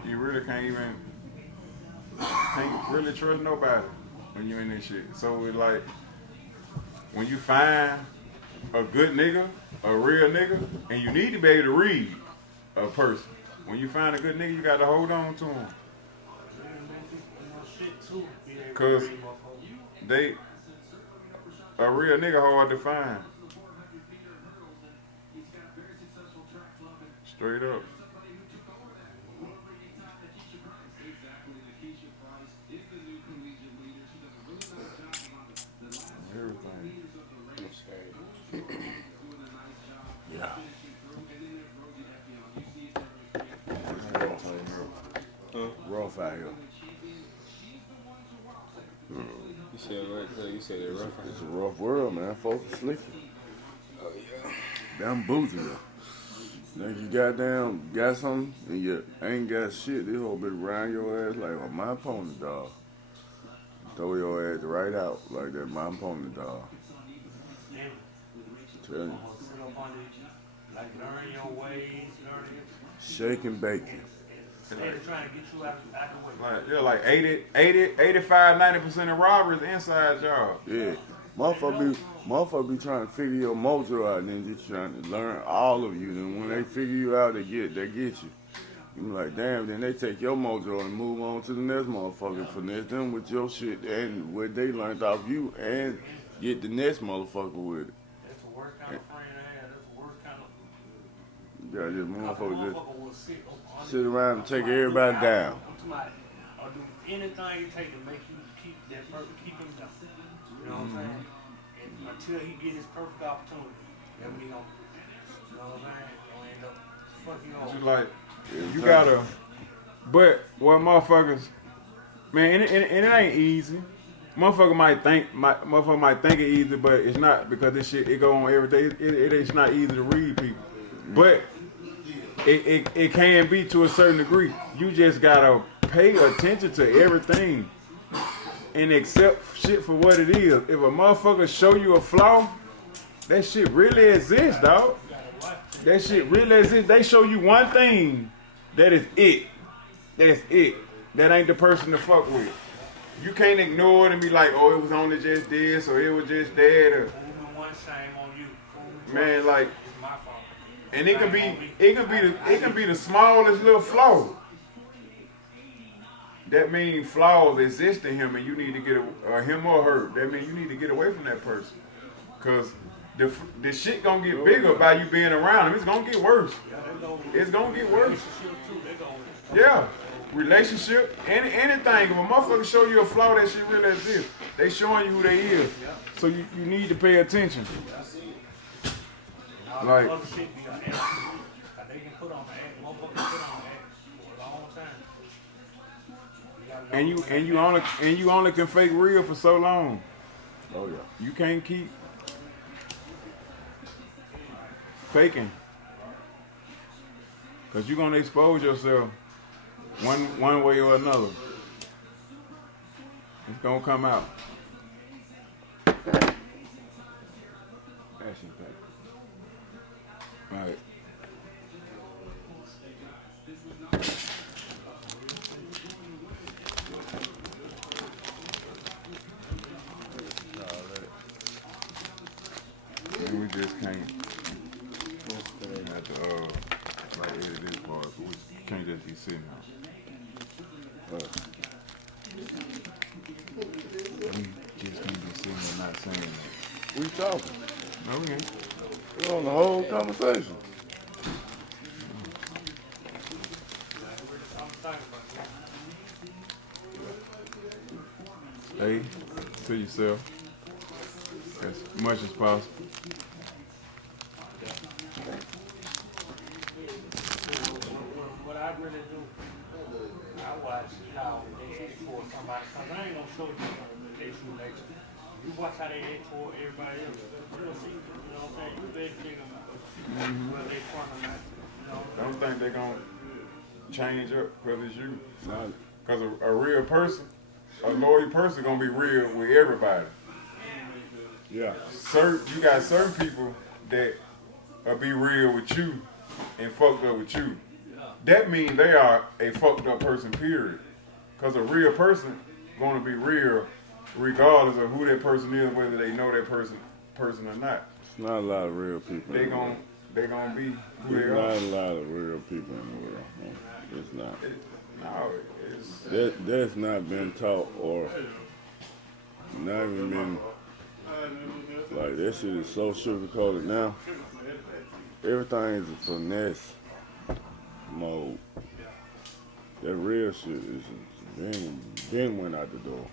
you really can't really trust nobody when you in this shit. So it's like when you find a good nigga, a real nigga, and you need to be able to read a person. When you find a good nigga, you got to hold on to him. Cause a real nigga hard to find. Straight up. Everything. Yeah. Rough out here. You said what? You said it rough. It's a rough world, man. Folks are slick. Oh yeah. Damn bougie. Now you goddamn got something and you ain't got shit. This whole bit around your ass like a my opponent dog. Throw your ass right out like that my opponent dog. Tell you. Like learn your ways, learn your Shake and bake. They're trying to get you out the way. Like, yeah, like 85, 90% of robberies inside jobs. Yeah. Motherfucker be trying to figure your mojo out and then just trying to learn all of you. And when they figure you out, they get you. You like, damn, then they take your mojo and move on to the next motherfucker. Finesse them with your shit and what they learned off you and get the next motherfucker with it. That's the worst kind of friend I had. That's the worst kind of. You gotta just motherfucker Will sit around and take everybody down. Or do anything it take to make you keep that person, keep him down. You know what I'm saying? And until he get his perfect opportunity, then we gonna, you know what I'm saying? Gonna end up fucking over. Just like, you gotta, but what motherfuckers, man, and it ain't easy. Motherfucker might think it easy, but it's not because this shit, it go on every day. It's not easy to read people. But it can be to a certain degree. You just gotta pay attention to everything and accept shit for what it is. If a motherfucker show you a flaw, that shit really exists, dog. That shit really exists. They show you one thing, that is it. That's it. That ain't the person to fuck with. You can't ignore it and be like, oh, it was only just this or it was just that. Or, man, like, and it can be the smallest little flaw. That means flaws exist in him, and you need to get him or her. That means you need to get away from that person, cause the shit gonna get bigger by you being around him. It's gonna get worse. It's gonna get worse. Yeah, relationship, anything. If a motherfucker show you a flaw, that shit really exists. They showing you who they is, so you need to pay attention. Like. And you only can fake real for so long. Oh yeah. You can't keep faking, cause you're gonna expose yourself one way or another. It's gonna come out. action pack. Right. And we just can't have to like edit this part, but we can't just be sitting here. We just can't be sitting there not saying that. We talking. No, we ain't. We're on the whole conversation. Hey, to yourself as much as possible. What I really do, I watch how they act for somebody, because I ain't gonna show you their true nature. You watch how they act for everybody else. You'll see, you know what I'm saying? You better figure whether they front or not. You know what I'm Don't think they're gonna change up because it's you. Nah, Because a real person, a loyal person, gonna be real with everybody. yeah. You got certain people that will be real with you and fucked up with you. That means they are a fucked up person, period. Because a real person gonna be real regardless of who that person is, whether they know that person or not. It's not a lot of real people. They in the world. gonna be who There's they not are. a lot of real people in the world. No, it's not. No, it's That's not been taught or not even been like that shit is so sugar-coated now. Everything is a finesse mode. That real shit is been went out the door.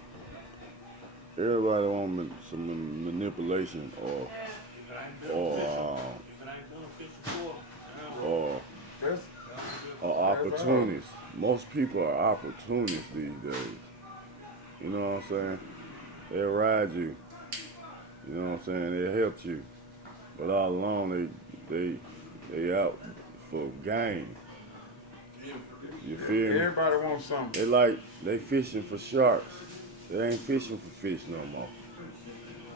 Everybody want some manipulation or that's opportunists. Most people are opportunists these days. You know what I'm saying? They'll ride you. You know what I'm saying? They'll help you. But all along they out for gain. You feel me? everybody wants something. They fishing for sharks. They ain't fishing for fish no more.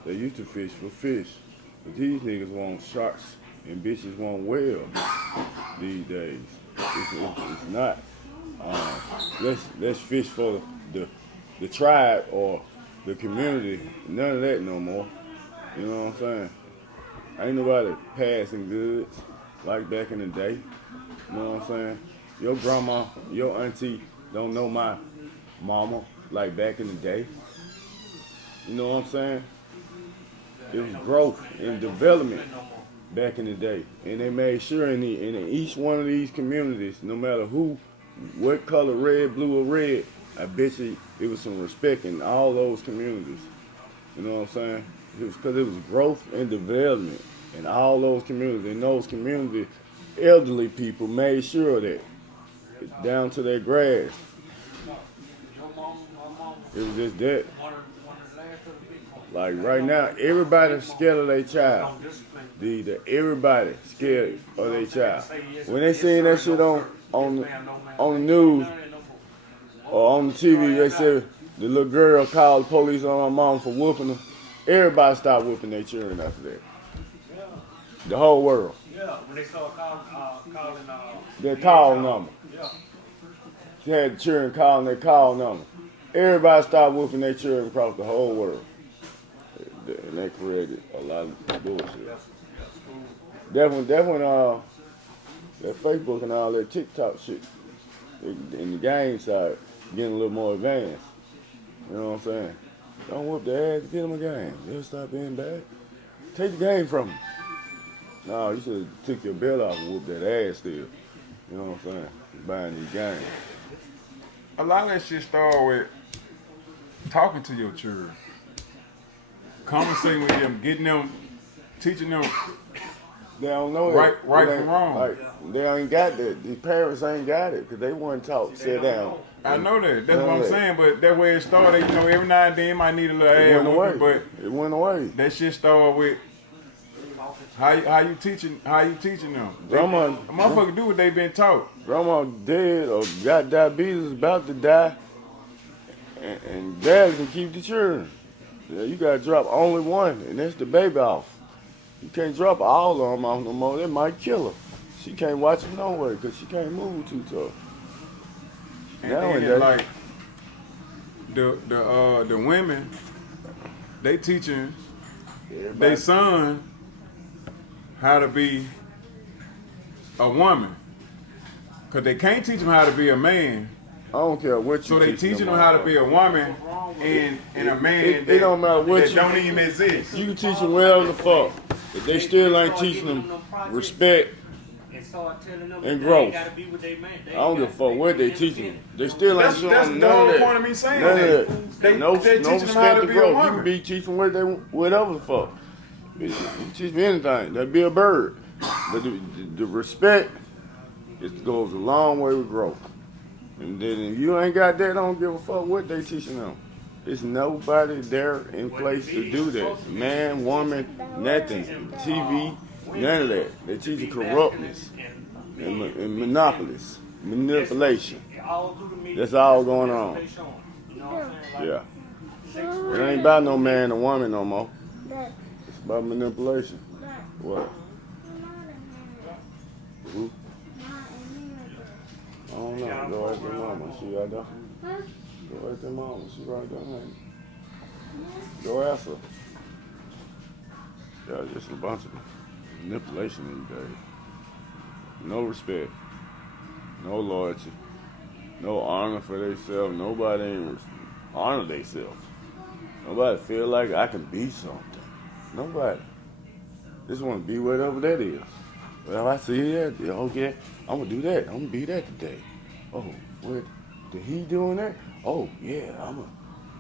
They used to fish for fish. But these niggas want sharks and bitches want whales these days. It's not. Let's fish for the tribe or the community. None of that no more. You know what I'm saying? Ain't nobody passing goods like back in the day. You know what I'm saying? Your grandma, your auntie don't know my mama like back in the day. You know what I'm saying? It was growth and development back in the day. And they made sure in each one of these communities, no matter what color, red, blue, or red, I bet you it was some respect in all those communities. You know what I'm saying? It was because it was growth and development in all those communities. In those communities, elderly people made sure that down to their grass. It was just that. Like right now, everybody's scared of their child. Everybody scared of their child. When they seen that shit on the news or on the TV, they said the little girl called the police on her mom for whooping her. Everybody stopped whooping their children after that. The whole world. Yeah, when they started calling Their call number. Yeah. She had the children calling their call number. Everybody stopped whooping their children across the whole world. And that created a lot of bullshit. That when that Facebook and all that TikTok shit in the game side getting a little more advanced. You know what I'm saying? Don't whoop their ass, get them a game. They'll stop being bad. Take the game from them. No, you should have took your belt off and whooped that ass still. You know what I'm saying? Buying these games. A lot of that shit start with talking to your children, conversating with them, getting them, teaching them They don't know right it. from wrong. Like, they ain't got that. These parents ain't got it because they weren't taught. Sit down. I know that. That's None what of I'm that. saying. But that way it started. You know, every now and then you might need a little It ass went away. whooping, but It went away. that shit started with how you teaching them. Grandma, A motherfucker do what they been taught. grandma dead or got diabetes, about to die, and dad can keep the children. Yeah, you gotta drop only one, and that's the baby off. You can't drop all of them off no more. That might kill her. She can't watch them no way because she can't move too tough. And Nowadays, then like the women, they teaching their son how to be a woman. Cause they can't teach them how to be a man. I don't care what you So they teaching them how to be a woman and a man it don't matter what that you don't even exist. You can teach them whatever the fuck. If they still ain't teaching them respect and growth. I don't give a fuck what they teaching them. They still ain't showing That's them the none whole of point of that. me saying None that. of that. No They're teaching them how respect to to be a growth. You woman. can be teaching whatever the fuck. You teach me anything. That be a bird. But the respect, it goes a long way with growth. And then if you ain't got that, I don't give a fuck what they teaching them. There's nobody there in place to do that. Man, woman, nothing. TV, none of that. They teaching corruptness and monopolies, manipulation. That's all going on. Yeah. It ain't about no man or woman no more. It's about manipulation. What? Who? I don't know. Go ask your mama. She right there. Go ask your mama. She right there. Man. Go ask her. Yeah, just a bunch of manipulation these days. No respect. No loyalty. No honor for themselves. Nobody ain't honor themselves. Nobody feel like I can be something. Nobody. Just want to be whatever that is. Well, I see that. Okay, I'm gonna do that. I'm gonna be that today. Oh, what? Did he doing that? Oh, yeah. I'm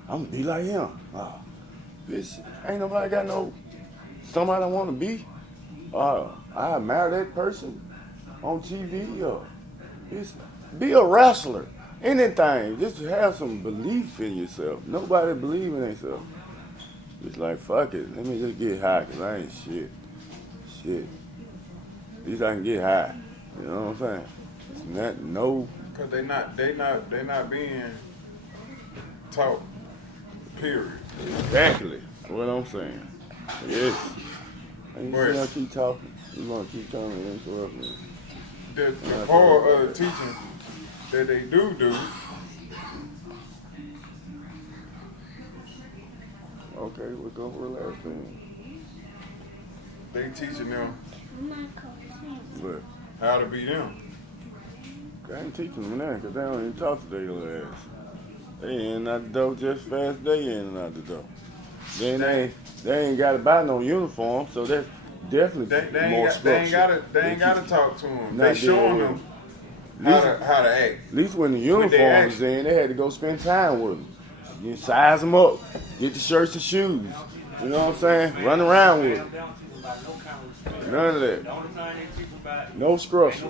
gonna be like him. Oh, bitch, ain't nobody got no somebody I want to be. I admire that person on TV. Or be a wrestler. Anything. Just have some belief in yourself. Nobody believe in themselves. It's like, fuck it. Let me just get high because I ain't shit. Shit. At least I can get high. You know what I'm saying? It's not no. Cause they not being taught. Period. Exactly what I'm saying. Yes. And you Right. see I keep talking. You want to keep telling me interrupt me. The part of the teaching that they do. Okay, we'll go relax then. They teaching them But how to be them. I ain't teaching them that because they don't even talk to their little ass. They in and out the door just fast they in and out the door. Then they ain't got to buy no uniform, so that's definitely They more ain't structure. gotta talk to them. Not They showing dead them how to act. At least when the With uniform their was in, they had to go spend time with them. You size them up, get the shirts and shoes. You know what I'm saying? Run around with them. None of that. No structure.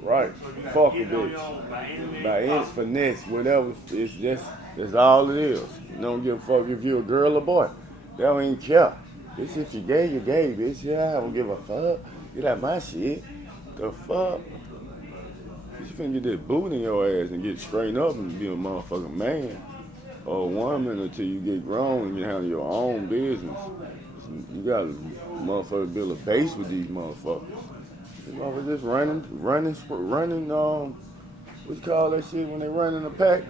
Right. Fuck a bitch. By any finesse, whatever. It's just, that's all it is. You don't give a fuck if you're a girl or boy. They don't even care. Bitch, if you gay, you gay, bitch. Yeah, I don't give a fuck. Get out my shit. The fuck? You finna get that boot in your ass and get straightened up and be a motherfucking man or a woman until you get grown and you handle your own business. You gotta motherfucker build a base with these motherfuckers. These motherfuckers just running, what you call that shit when they run in the pack?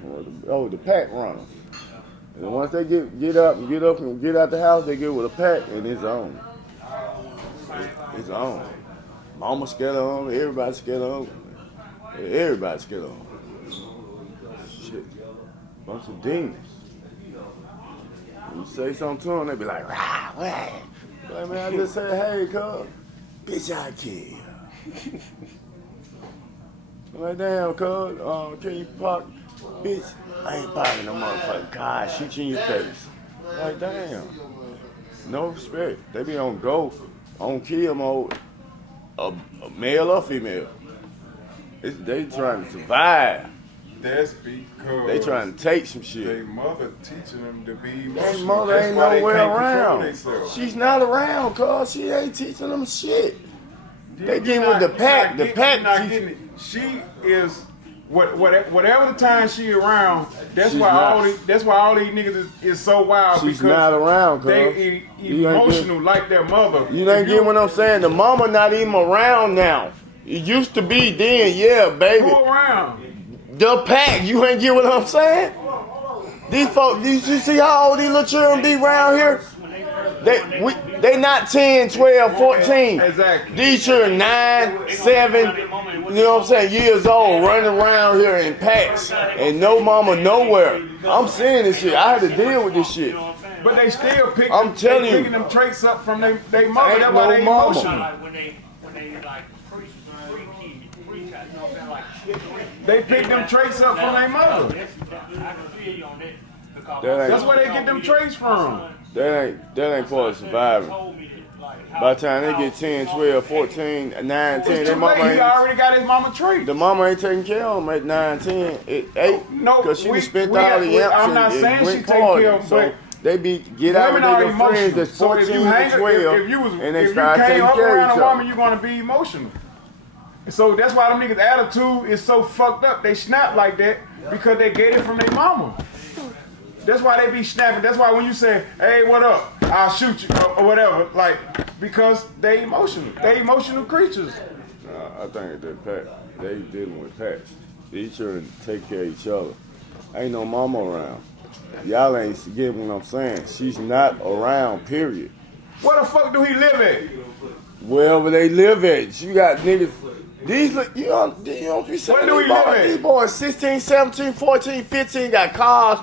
Oh, the pack runners. And then once they get up and get out the house, they get with a pack and it's on. It's on. Mama scared of them, everybody scared of them. Everybody scared of them. Shit. Bunch of demons. When you say something to them, they be like, rah, rah. Like, man, I just say, hey, cuz, bitch, I kill. I'm like, damn, cuz, can you park? Bitch, I ain't parking no motherfucking car. I shoot you in your face. Like, damn. No respect. They be on go, on kill mode, a male or female. They trying to survive. That's because They trying to take some their shit. mother teaching them to be emotional. Their mother That's ain't why they nowhere can't control around. themselves. She's not around, cuz she ain't teaching them shit. They You're get with the not- pack. you're The not pack getting it. She is whatever the time she around, that's She's why not. all these niggas is so wild She's because not around, cuz. they You ain't emotional like their mother. You ain't get what I'm saying? The mama not even around now. It used to be then, yeah, baby. Who around? The pack, you ain't get what I'm saying? These folks, you see how old these little children be around here? They not 10, 12, 14. Exactly. These children 9, 7, you know what I'm saying, years old, running around here in packs. And no mama nowhere. I'm saying this shit. I had to deal with this shit. But they still I'm telling you. picking them traits up from their mother. Ain't That's why no they mama. emotional. Like when they like pre-kid, pre-child, you know what I'm saying? Like They pick them traits up from their mother. I can feel you on that because That ain't- That's where they get them traits from. That ain't part of surviving. told me that like By the time they get 10, 12, 14, 9, 10, It's their too mama late. He ain't, already got his mama traits. the mama ain't taking care of them at 9, 10, 8. No, Because she we- done spent we- all the we- amps I'm not and saying she went take care party. of, So but they be get out with women are their friends emotional. that's So 14 if you to hang, 12 if you was, and they if you start came taking up care around of a each woman, other. you're gonna be emotional. So that's why them niggas' attitude is so fucked up. They snap like that because they get it from their mama. That's why they be snapping. That's why when you say, "Hey, what up? I'll shoot you," or whatever, like because they emotional. They emotional creatures. I think they dealing with packs. These children take care of each other. Ain't no mama around. Y'all ain't getting what I'm saying. She's not around, period. Where the fuck do he live at? Wherever they live at. You got niggas. These look, you don't be saying Where do these we live boys, at? these boys 16, 17, 14, 15 got cars,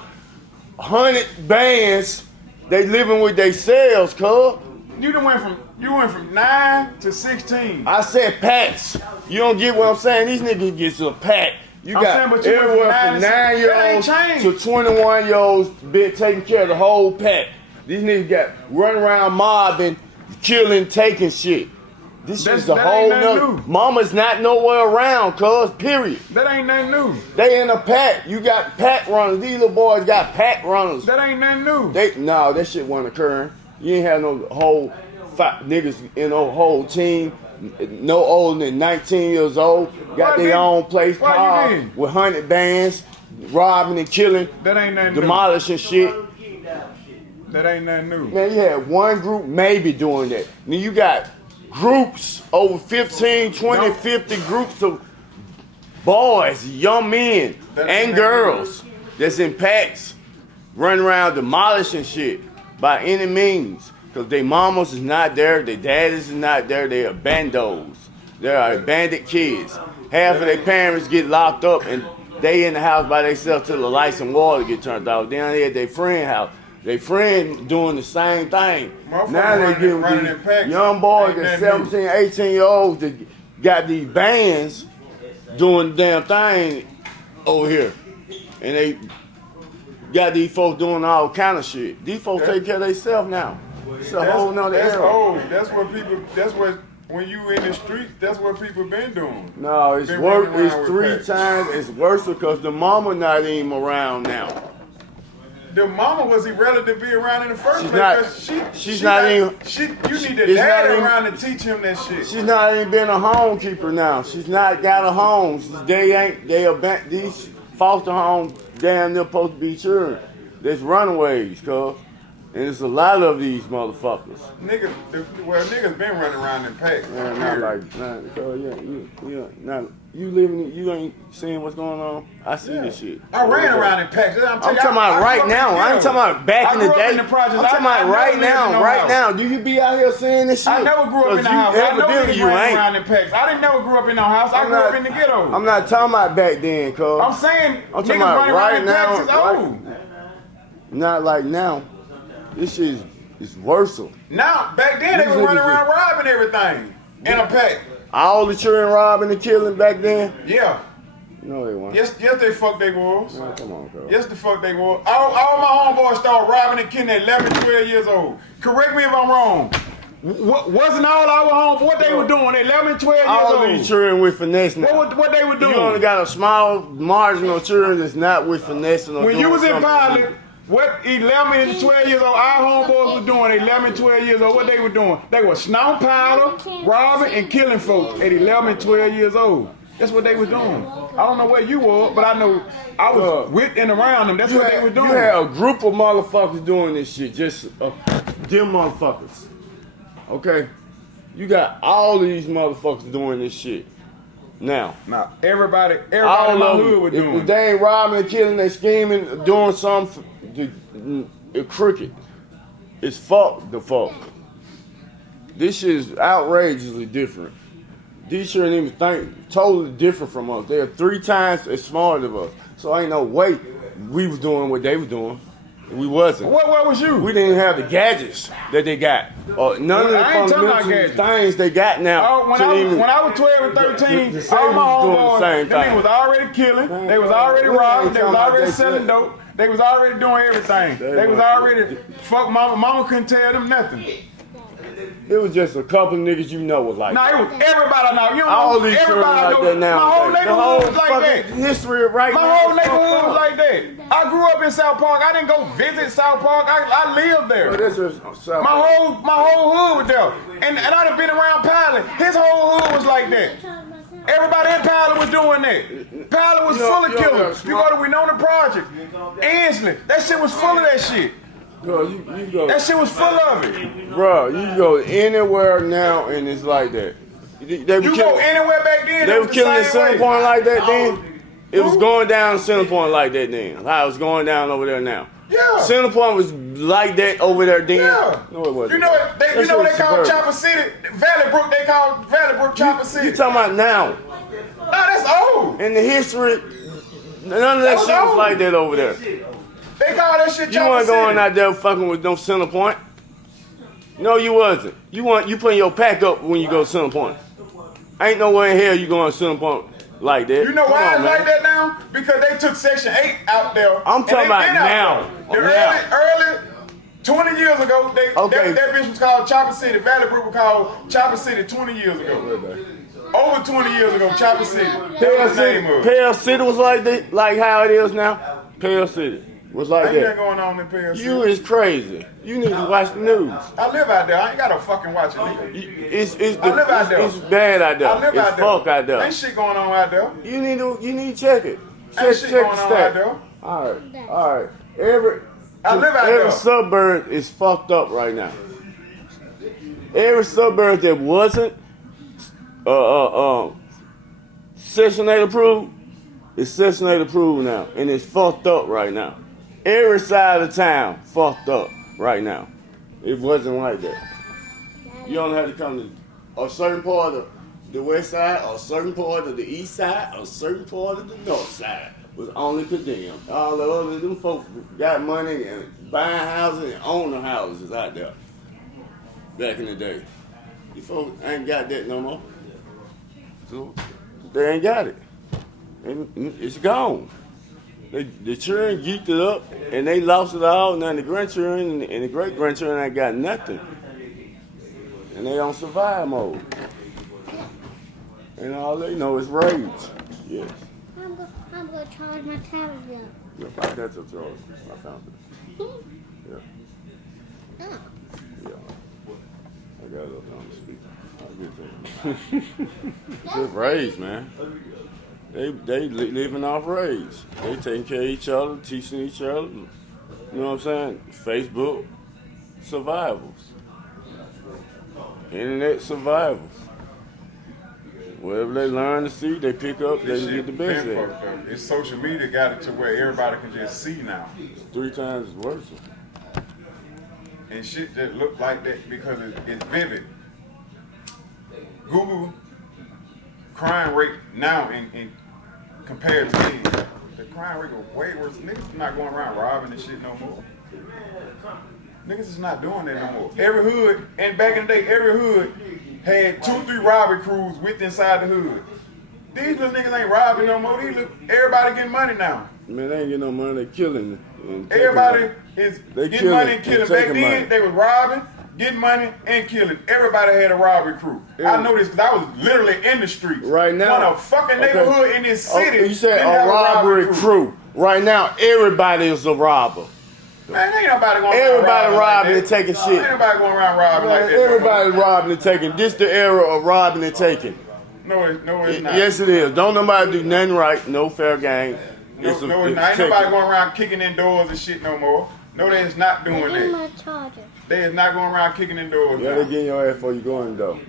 100 bands. They living with themselves, cuz. You went from 9 to 16. I said packs. You don't get what I'm saying? These niggas get to a pack. You I'm got saying, but you went everywhere from from 9 to 9-year-olds 16. to 21-year-olds been taking care of the whole pack. These niggas got running around mobbing, killing, taking shit. This is the that whole ain't nothing nother. new. Mama's not nowhere around, cuz, period. That ain't nothing new. They in a pack. You got pack runners. These little boys got pack runners. That ain't nothing new. No, that shit wasn't occurring. You ain't have no whole niggas in no whole team, no older than 19 years old. Got Why their you- own place, why you car didn't? with 100 bands, robbing and killing, That ain't nothing new. demolishing shit. That ain't nothing new. Man, you had one group maybe doing that. Then you got groups over 15, 20, No. 50 groups of boys, young men, That's and not girls that's in packs running around demolishing shit by any means. Because their mamas is not there, their daddies is not there, they are bandos. They are bandit kids. Half of their parents get locked up and they in the house by themselves till the lights and water get turned off. Then they at their friend house. Their friend doing the same thing. Motherfucker Now they running getting in packs. these young boys Ain't that nothing new. 17, 18-year-olds that got these bands doing the damn thing over here. And they got these folks doing all kind of shit. These folks take care of themselves now. It's a whole nother That's era. old. That's what when you in the streets, that's what people been doing. No, it's Been worse. running It's around with 3 packs. times. It's worse because the mama not even around now. The mama was irrelevant to be around in the first She's place. not- 'Cause she's not even- You need the it's dad not even- around to teach him that shit. She's not even been a homekeeper now. She's not got a home. These foster homes damn near supposed to be children. There's runaways, cuz. And there's a lot of these motherfuckers. Niggas been running around in packs. Man, not like, not, you ain't seeing what's going on. I see this shit. I ran around in packs. I'm talking about right now. I ain't talking about back in the day. I'm talking about right now. Right now. Do you be out here seeing this shit? I never grew up in the house. I know Evidently niggas you ran ain't. around in packs. I didn't never grew up in no house. I grew up in the ghetto. I'm not talking about back then, cuz. I'm saying I'm niggas talking about running right around in now. packs is old. Not like now. This shit is worse. Now, back then they These were running niggas around robbing everything in a pack. All the children robbing and killing back then? Yeah. No, they weren't. Yes, they fuck they was. Man, come on, cuz. Yes, the fuck they was. All my homeboys started robbing and killing at 11, 12 years old. Correct me if I'm wrong. Wasn't all our homeboys what they were doing at 11, 12 years All old? these children with finesse now. What they were doing? You only got a small margin of children that's not with finesse. When you was in pilot, what 11 and 12 years old, our homeboys were doing 11, 12 years old, what they were doing? They were snorting powder, robbing, and killing folks at 11 and 12 years old. That's what they was doing. I don't know where you were, but I know I was with and around them. That's what they were doing. You had a group of motherfuckers doing this shit, just them motherfuckers. Okay? You got all of these motherfuckers doing this shit. Now, everybody in all my of hood them, was doing if it. they ain't robbing, killing, they scheming, doing something, it's crooked. It's fuck the fuck. This shit is outrageously different. These shouldn't even think totally different from us. They're 3 times as smart as us. So ain't no way we was doing what they was doing. We wasn't. Where was you? We didn't have the gadgets that they got. None of the I ain't talking about fundamental things they got now. When I was 12 and 13, the all my was doing the homeboys, same them thing. niggas was already killing, they was already robbing, they was already selling dope, they was already doing everything. They was already, fuck mama couldn't tell them nothing. It was just a couple niggas you know was like Nah, it was everybody I know. You don't all know, these children everybody like know. that now. My whole neighborhood was like that. History right now. My whole neighborhood was like that. I grew up in South Park. I didn't go visit South Park. I lived there. My whole hood was there. And I done been around Pilot. His whole hood was like that. Everybody in Pilot was doing that. Pilot was full of killers. You go to Winona Project, Ansley. That shit was full of that shit. Bro, you go. That shit was full of it. Bro, you go anywhere now and it's like that. You go anywhere back then. They were killing at Center Point like that then. It was going down at Center Point like that then. How it's going down over there now. Yeah. Center Point was like that over there then. Yeah. No, it wasn't. You know what they call Chopper City? Valley Brook, they call Valley Brook Chopper City. You talking about now. Nah, that's old. In the history, none of that shit was like that over there. They call that shit Chopper City. You weren't going out there fucking with no Center Point. No, you wasn't. You putting your pack up when you go to Center Point. Ain't no way in hell you going to Center Point like that. You know why it's like that now? Because they took Section 8 out there. I'm talking about now. Early 20 years ago, that bitch was called Chopper City. Valley Brook was called Chopper City 20 years ago. Over 20 years ago, Chopper City. Pale City was like that, like how it is now. Pale City was like Ain't that that. going on in Pale City? You is crazy. You need to watch the news. I live out there. I ain't gotta fucking watch it. I live out there. It's bad out there. I live out there. Fuck out there. Ain't shit going on out there. You need to check it. Ain't shit going on out there. All right. Every suburb is fucked up right now. Every suburb that wasn't Section 8 approved is Section 8 approved now, and it's fucked up right now. Every side of town fucked up right now. It wasn't like that. You don't have to come to a certain part of the west side, or a certain part of the east side, or a certain part of the north side was only condemned. All the other them folks got money and buying houses and owning houses out there back in the day. You folks ain't got that no more. So they ain't got it. And it's gone. The children geeked it up and they lost it all. Now the grandchildren and the great grandchildren ain't got nothing. And they on survive mode. And all they know is rage. Yes. I'm gonna charge my tablet. Yeah, that's a throw. I found it. Yeah. Oh. Yeah. I got it up on the speaker. I'll get to it. Just rage, man. They living off rage. They taking care of each other, teaching each other. You know what I'm saying? Facebook survivals. Internet survivals. Whatever they learn to see, they pick up, they get the best at it. It's social media got it to where everybody can just see now. It's 3 times worse. And shit that look like that because it's vivid. Google crime rate now in compared to me, the crime rate was way worse. Niggas not going around robbing and shit no more. Niggas is not doing that no more. Every hood, and back in the day, every hood had 2-3 robbery crews with inside the hood. These little niggas ain't robbing no more. Everybody getting money now. Man, they ain't getting no money. They killing. Everybody is getting money and killing. Back then, money. they was robbing, getting money, and killing. Everybody had a robbery crew. I know this because I was literally in the streets. Right now. When a fucking neighborhood in this city. You said didn't a have robbery crew. Right now, everybody is a robber. Man, ain't nobody going Everybody around robbing like and taking shit. Ain't nobody going around robbing like that. Everybody robbing and taking. This the era of robbing and taking. No, it's not. Yes, it is. Don't nobody do nothing right. No fair game. No, It's it's not. Ain't nobody technical. going around kicking in doors and shit no more. No, they is not doing Give me that. my charger. They is not going around kicking in doors. Yeah, now. they getting your ass before you going though.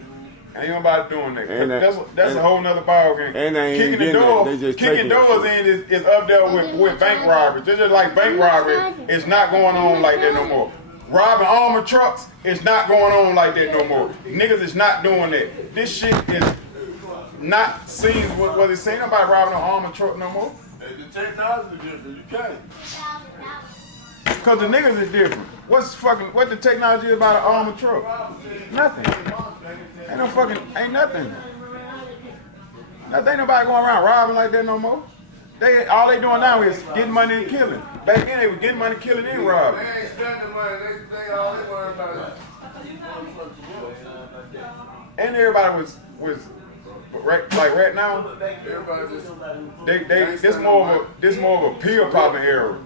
Ain't nobody doing that. And That's a whole nother ball game. and they ain't Kicking the getting door, that. They just kicking taking your doors shit. in is up there with bank robbery. Just like bank robbery, it's not going on like that no more. Robbing armored trucks is not going on like that no more. Niggas is not doing that. This shit is not seen what it's saying about robbing an armored truck no more. The technology is different. You can't. Cause the niggas is different. What the technology is about an armored truck? Nothing. Ain't nothing. Ain't nobody going around robbing like that no more. All they doing now is getting money and killing. Back then they was getting money, killing, and robbing. They ain't spending money. They all they worry about And everybody was right now. everybody just This more of a pill popping era.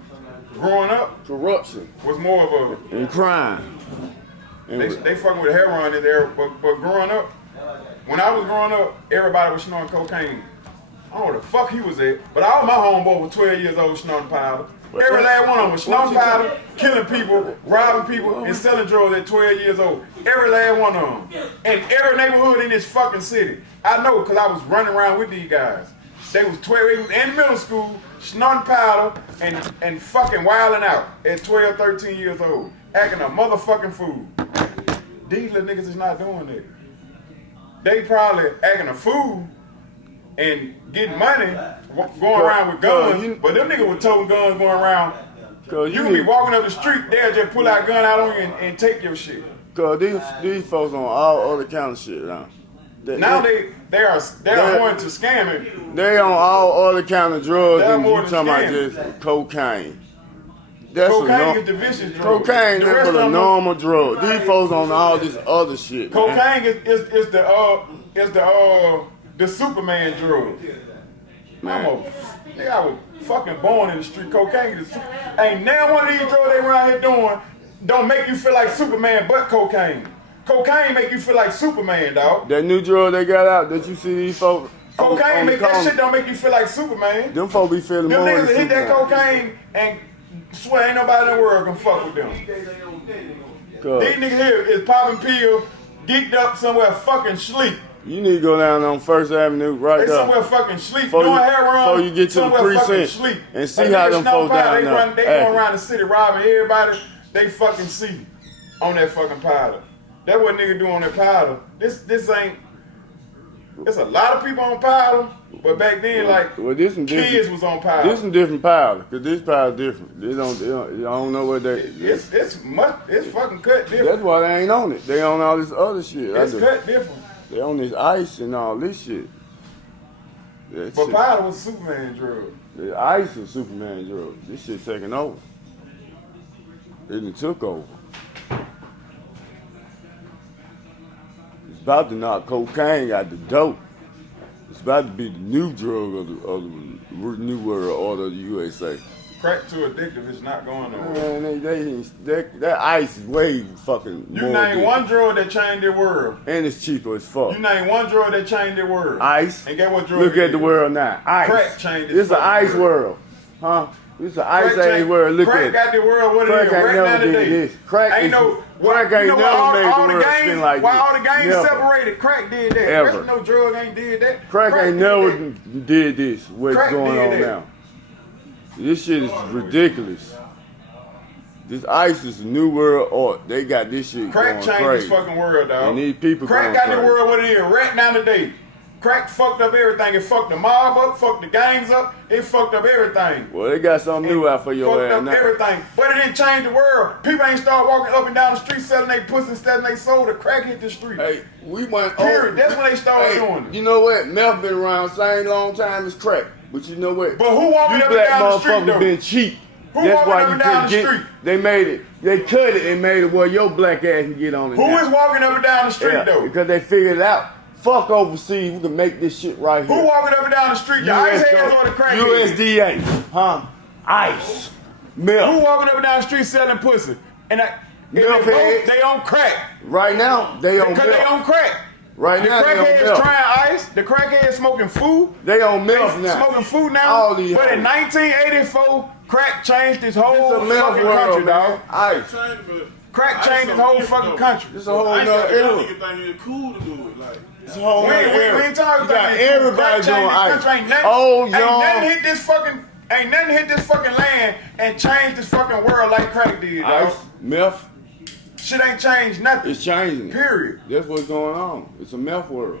Growing up corruption was more of a and crime. And they fucking with heroin in there. But growing up, when I was growing up, everybody was snorting cocaine. I don't know where the fuck he was at, but all my homeboys were 12 years old snorting powder. Every last one of them was snorting powder, killing people, robbing people, and selling drugs at 12 years old. Every last one of them. And every neighborhood in this fucking city. I know because I was running around with these guys. They was 12, they was in middle school, snorting powder, and fucking wilding out at 12, 13 years old. Acting a motherfucking fool. These little niggas is not doing that. They probably acting a fool and getting money, going around with guns, but them niggas with toting guns going around. You can be walking up the street, they'll just pull that gun out on you and take your shit. Cause these folks on all other kind of shit now. They are more into scamming. They on all other kind of drugs They're and more you talking about than just cocaine. That's Cocaine is the vicious drug. cocaine The is rest for of the them- normal drug. These folks on all this other shit. Man. Cocaine is the Superman drug. I was fucking born in the street. Cocaine is ain't now one of these drugs they around here doing don't make you feel like Superman, but cocaine. Cocaine make you feel like Superman, dog. That new drug they got out that you see these folks. Cocaine make that shit don't make you feel like Superman. Them folks be feeling Them more niggas than that hit that Superman. cocaine and swear ain't nobody in the world can fuck with them. These niggas here is popping pills, geeked up somewhere fucking sleep. You need to go down on First Avenue right They there. somewhere fucking sleep, Before doing you- heroin, before you get to the somewhere fucking precinct sleep. and see They how niggas them snow folks powder, down they there They acting. going around the city robbing everybody they fucking see on that fucking powder. That what nigga do on that powder. This ain't. There's a lot of people on powder, but back then this some kids different. was on powder. This some different powder, cause this powder different. They don't I don't know what they. It's fucking cut different. That's why they ain't on it. They on all this other shit. It's cut different. They on this ice and all this shit. That But shit. powder was Superman drug. The ice is Superman drug. This shit taking over. It done took over. It's about to knock cocaine out the dope. It's about to be the new drug of the new world order of the USA. Crack too addictive. It's not going nowhere. Man, that ice is way fucking You more name addictive. one drug that changed the world. And it's cheaper as fuck. You name one drug that changed the world. Ice. And get what drug Look it at the is. world now. Ice. Crack changed This is an fucking ice world. Huh? This is an ice Crack age changed- world. Look Crack at it. got the world what it Crack is ain't right never now did today. this. Crack ain't is- no crack ain't never made the world spin like while this. all the gangs Never. separated, crack did that. Ever. There's no drug ain't did that. Crack ain't did never that. did this. What's Crack going did on that. now? This shit is ridiculous. This ice is a new world order. They got this shit Crack going changed crazy. this fucking world, dog. And these people Crack going got the crazy. world what it is right now today. Crack fucked up everything. It fucked the mob up, fucked the gangs up. It fucked up everything. Well, they got something new out for your Fucked ass up now. everything. But it didn't change the world. People ain't start walking up and down the street selling their pussy, selling their soul. The crack hit the street. Hey, we went Period. That's when they started doing it. You know what? Meth been around same long time as crack. But you know what? But who walking you up and black down the street, motherfuckers though? been cheap. Who That's walking why up you and down couldn't the get. street? They made it. They cut it and made it where your black ass can get on it. Who now. is walking up and down the street, Yeah, though? because they figured it out. Fuck overseas. We can make this shit right here. Who walking up and down the street? The ice heads or the crack heads? USDA. Huh? Ice. Milk. Who walking up and down the street selling pussy? And Milk heads. they on crack. Right now, they on Because they milk. on crack. Right The now, they on crackheads meth. trying ice. The crackheads smoking food. They on They meth now. smoking food now. All these But in hoes. 1984, crack changed this whole It's a meth fucking world, country, man. dog. Ice. Crack changed this whole fucking country. It's a whole I nother ain't era. got nigga think it's cool to do it. Like, It's a whole We nother ain't era. talking You got about everybody doing ice. Oh, Ain't young. nothing hit this fucking land and changed this fucking world like crack did, dog. Ice, meth, Shit ain't changed nothing. it's changing. Period. That's what's going on. It's a meth world.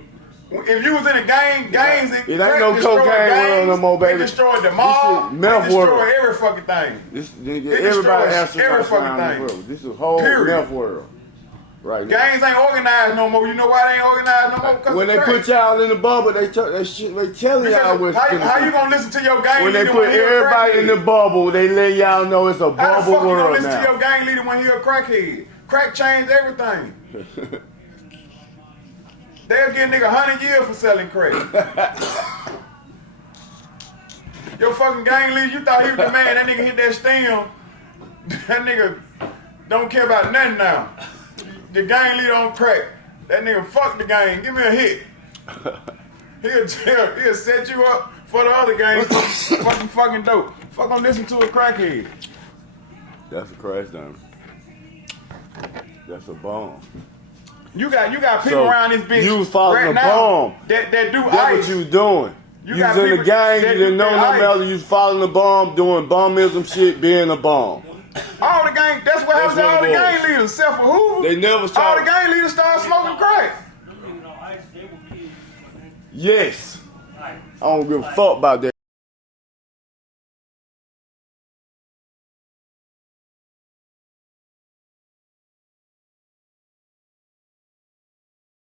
If you was in a gang, gangs, It ain't crack no destroyed cocaine gangs, world no more, baby. It destroyed the This mall. is meth It destroyed world. every fucking thing. This, destroys everybody answers every right fucking now in thing. the world. This is a whole Period. meth world. Right now. Gangs ain't organized no more. You know why they ain't organized no more? Because When they put y'all in the bubble, they telling y'all what's how gonna you gonna listen to your gang When they leader put when he a everybody in the crackhead? bubble, they let y'all know it's a How the bubble fuck you gonna world listen to now. your gang leader when he a crackhead? Crack changed everything. They'll get a nigga 100 years for selling crack. Your fucking gang leader, you thought he was the man. That nigga hit that stem. That nigga don't care about nothing now. The gang leader on crack. That nigga fuck the gang. Give me a hit. He'll set you up for the other gang. fucking dope. Fuck on listen to a crackhead. That's a crash down. That's a bomb. You got people So, around this bitch. you was following right a now bomb. That do That's ice. what you was doing. You You got was in the people gang, that you didn't do know that no ice. better, you was following the bomb, doing bombism shit, being a bomb. All the gang. That's what happens to what all it the was. gang leaders, except for Hoover. They never all started. the gang leaders started smoking crack. Them niggas on ice, they will kill you. Yes. Like, I don't give a fuck about that.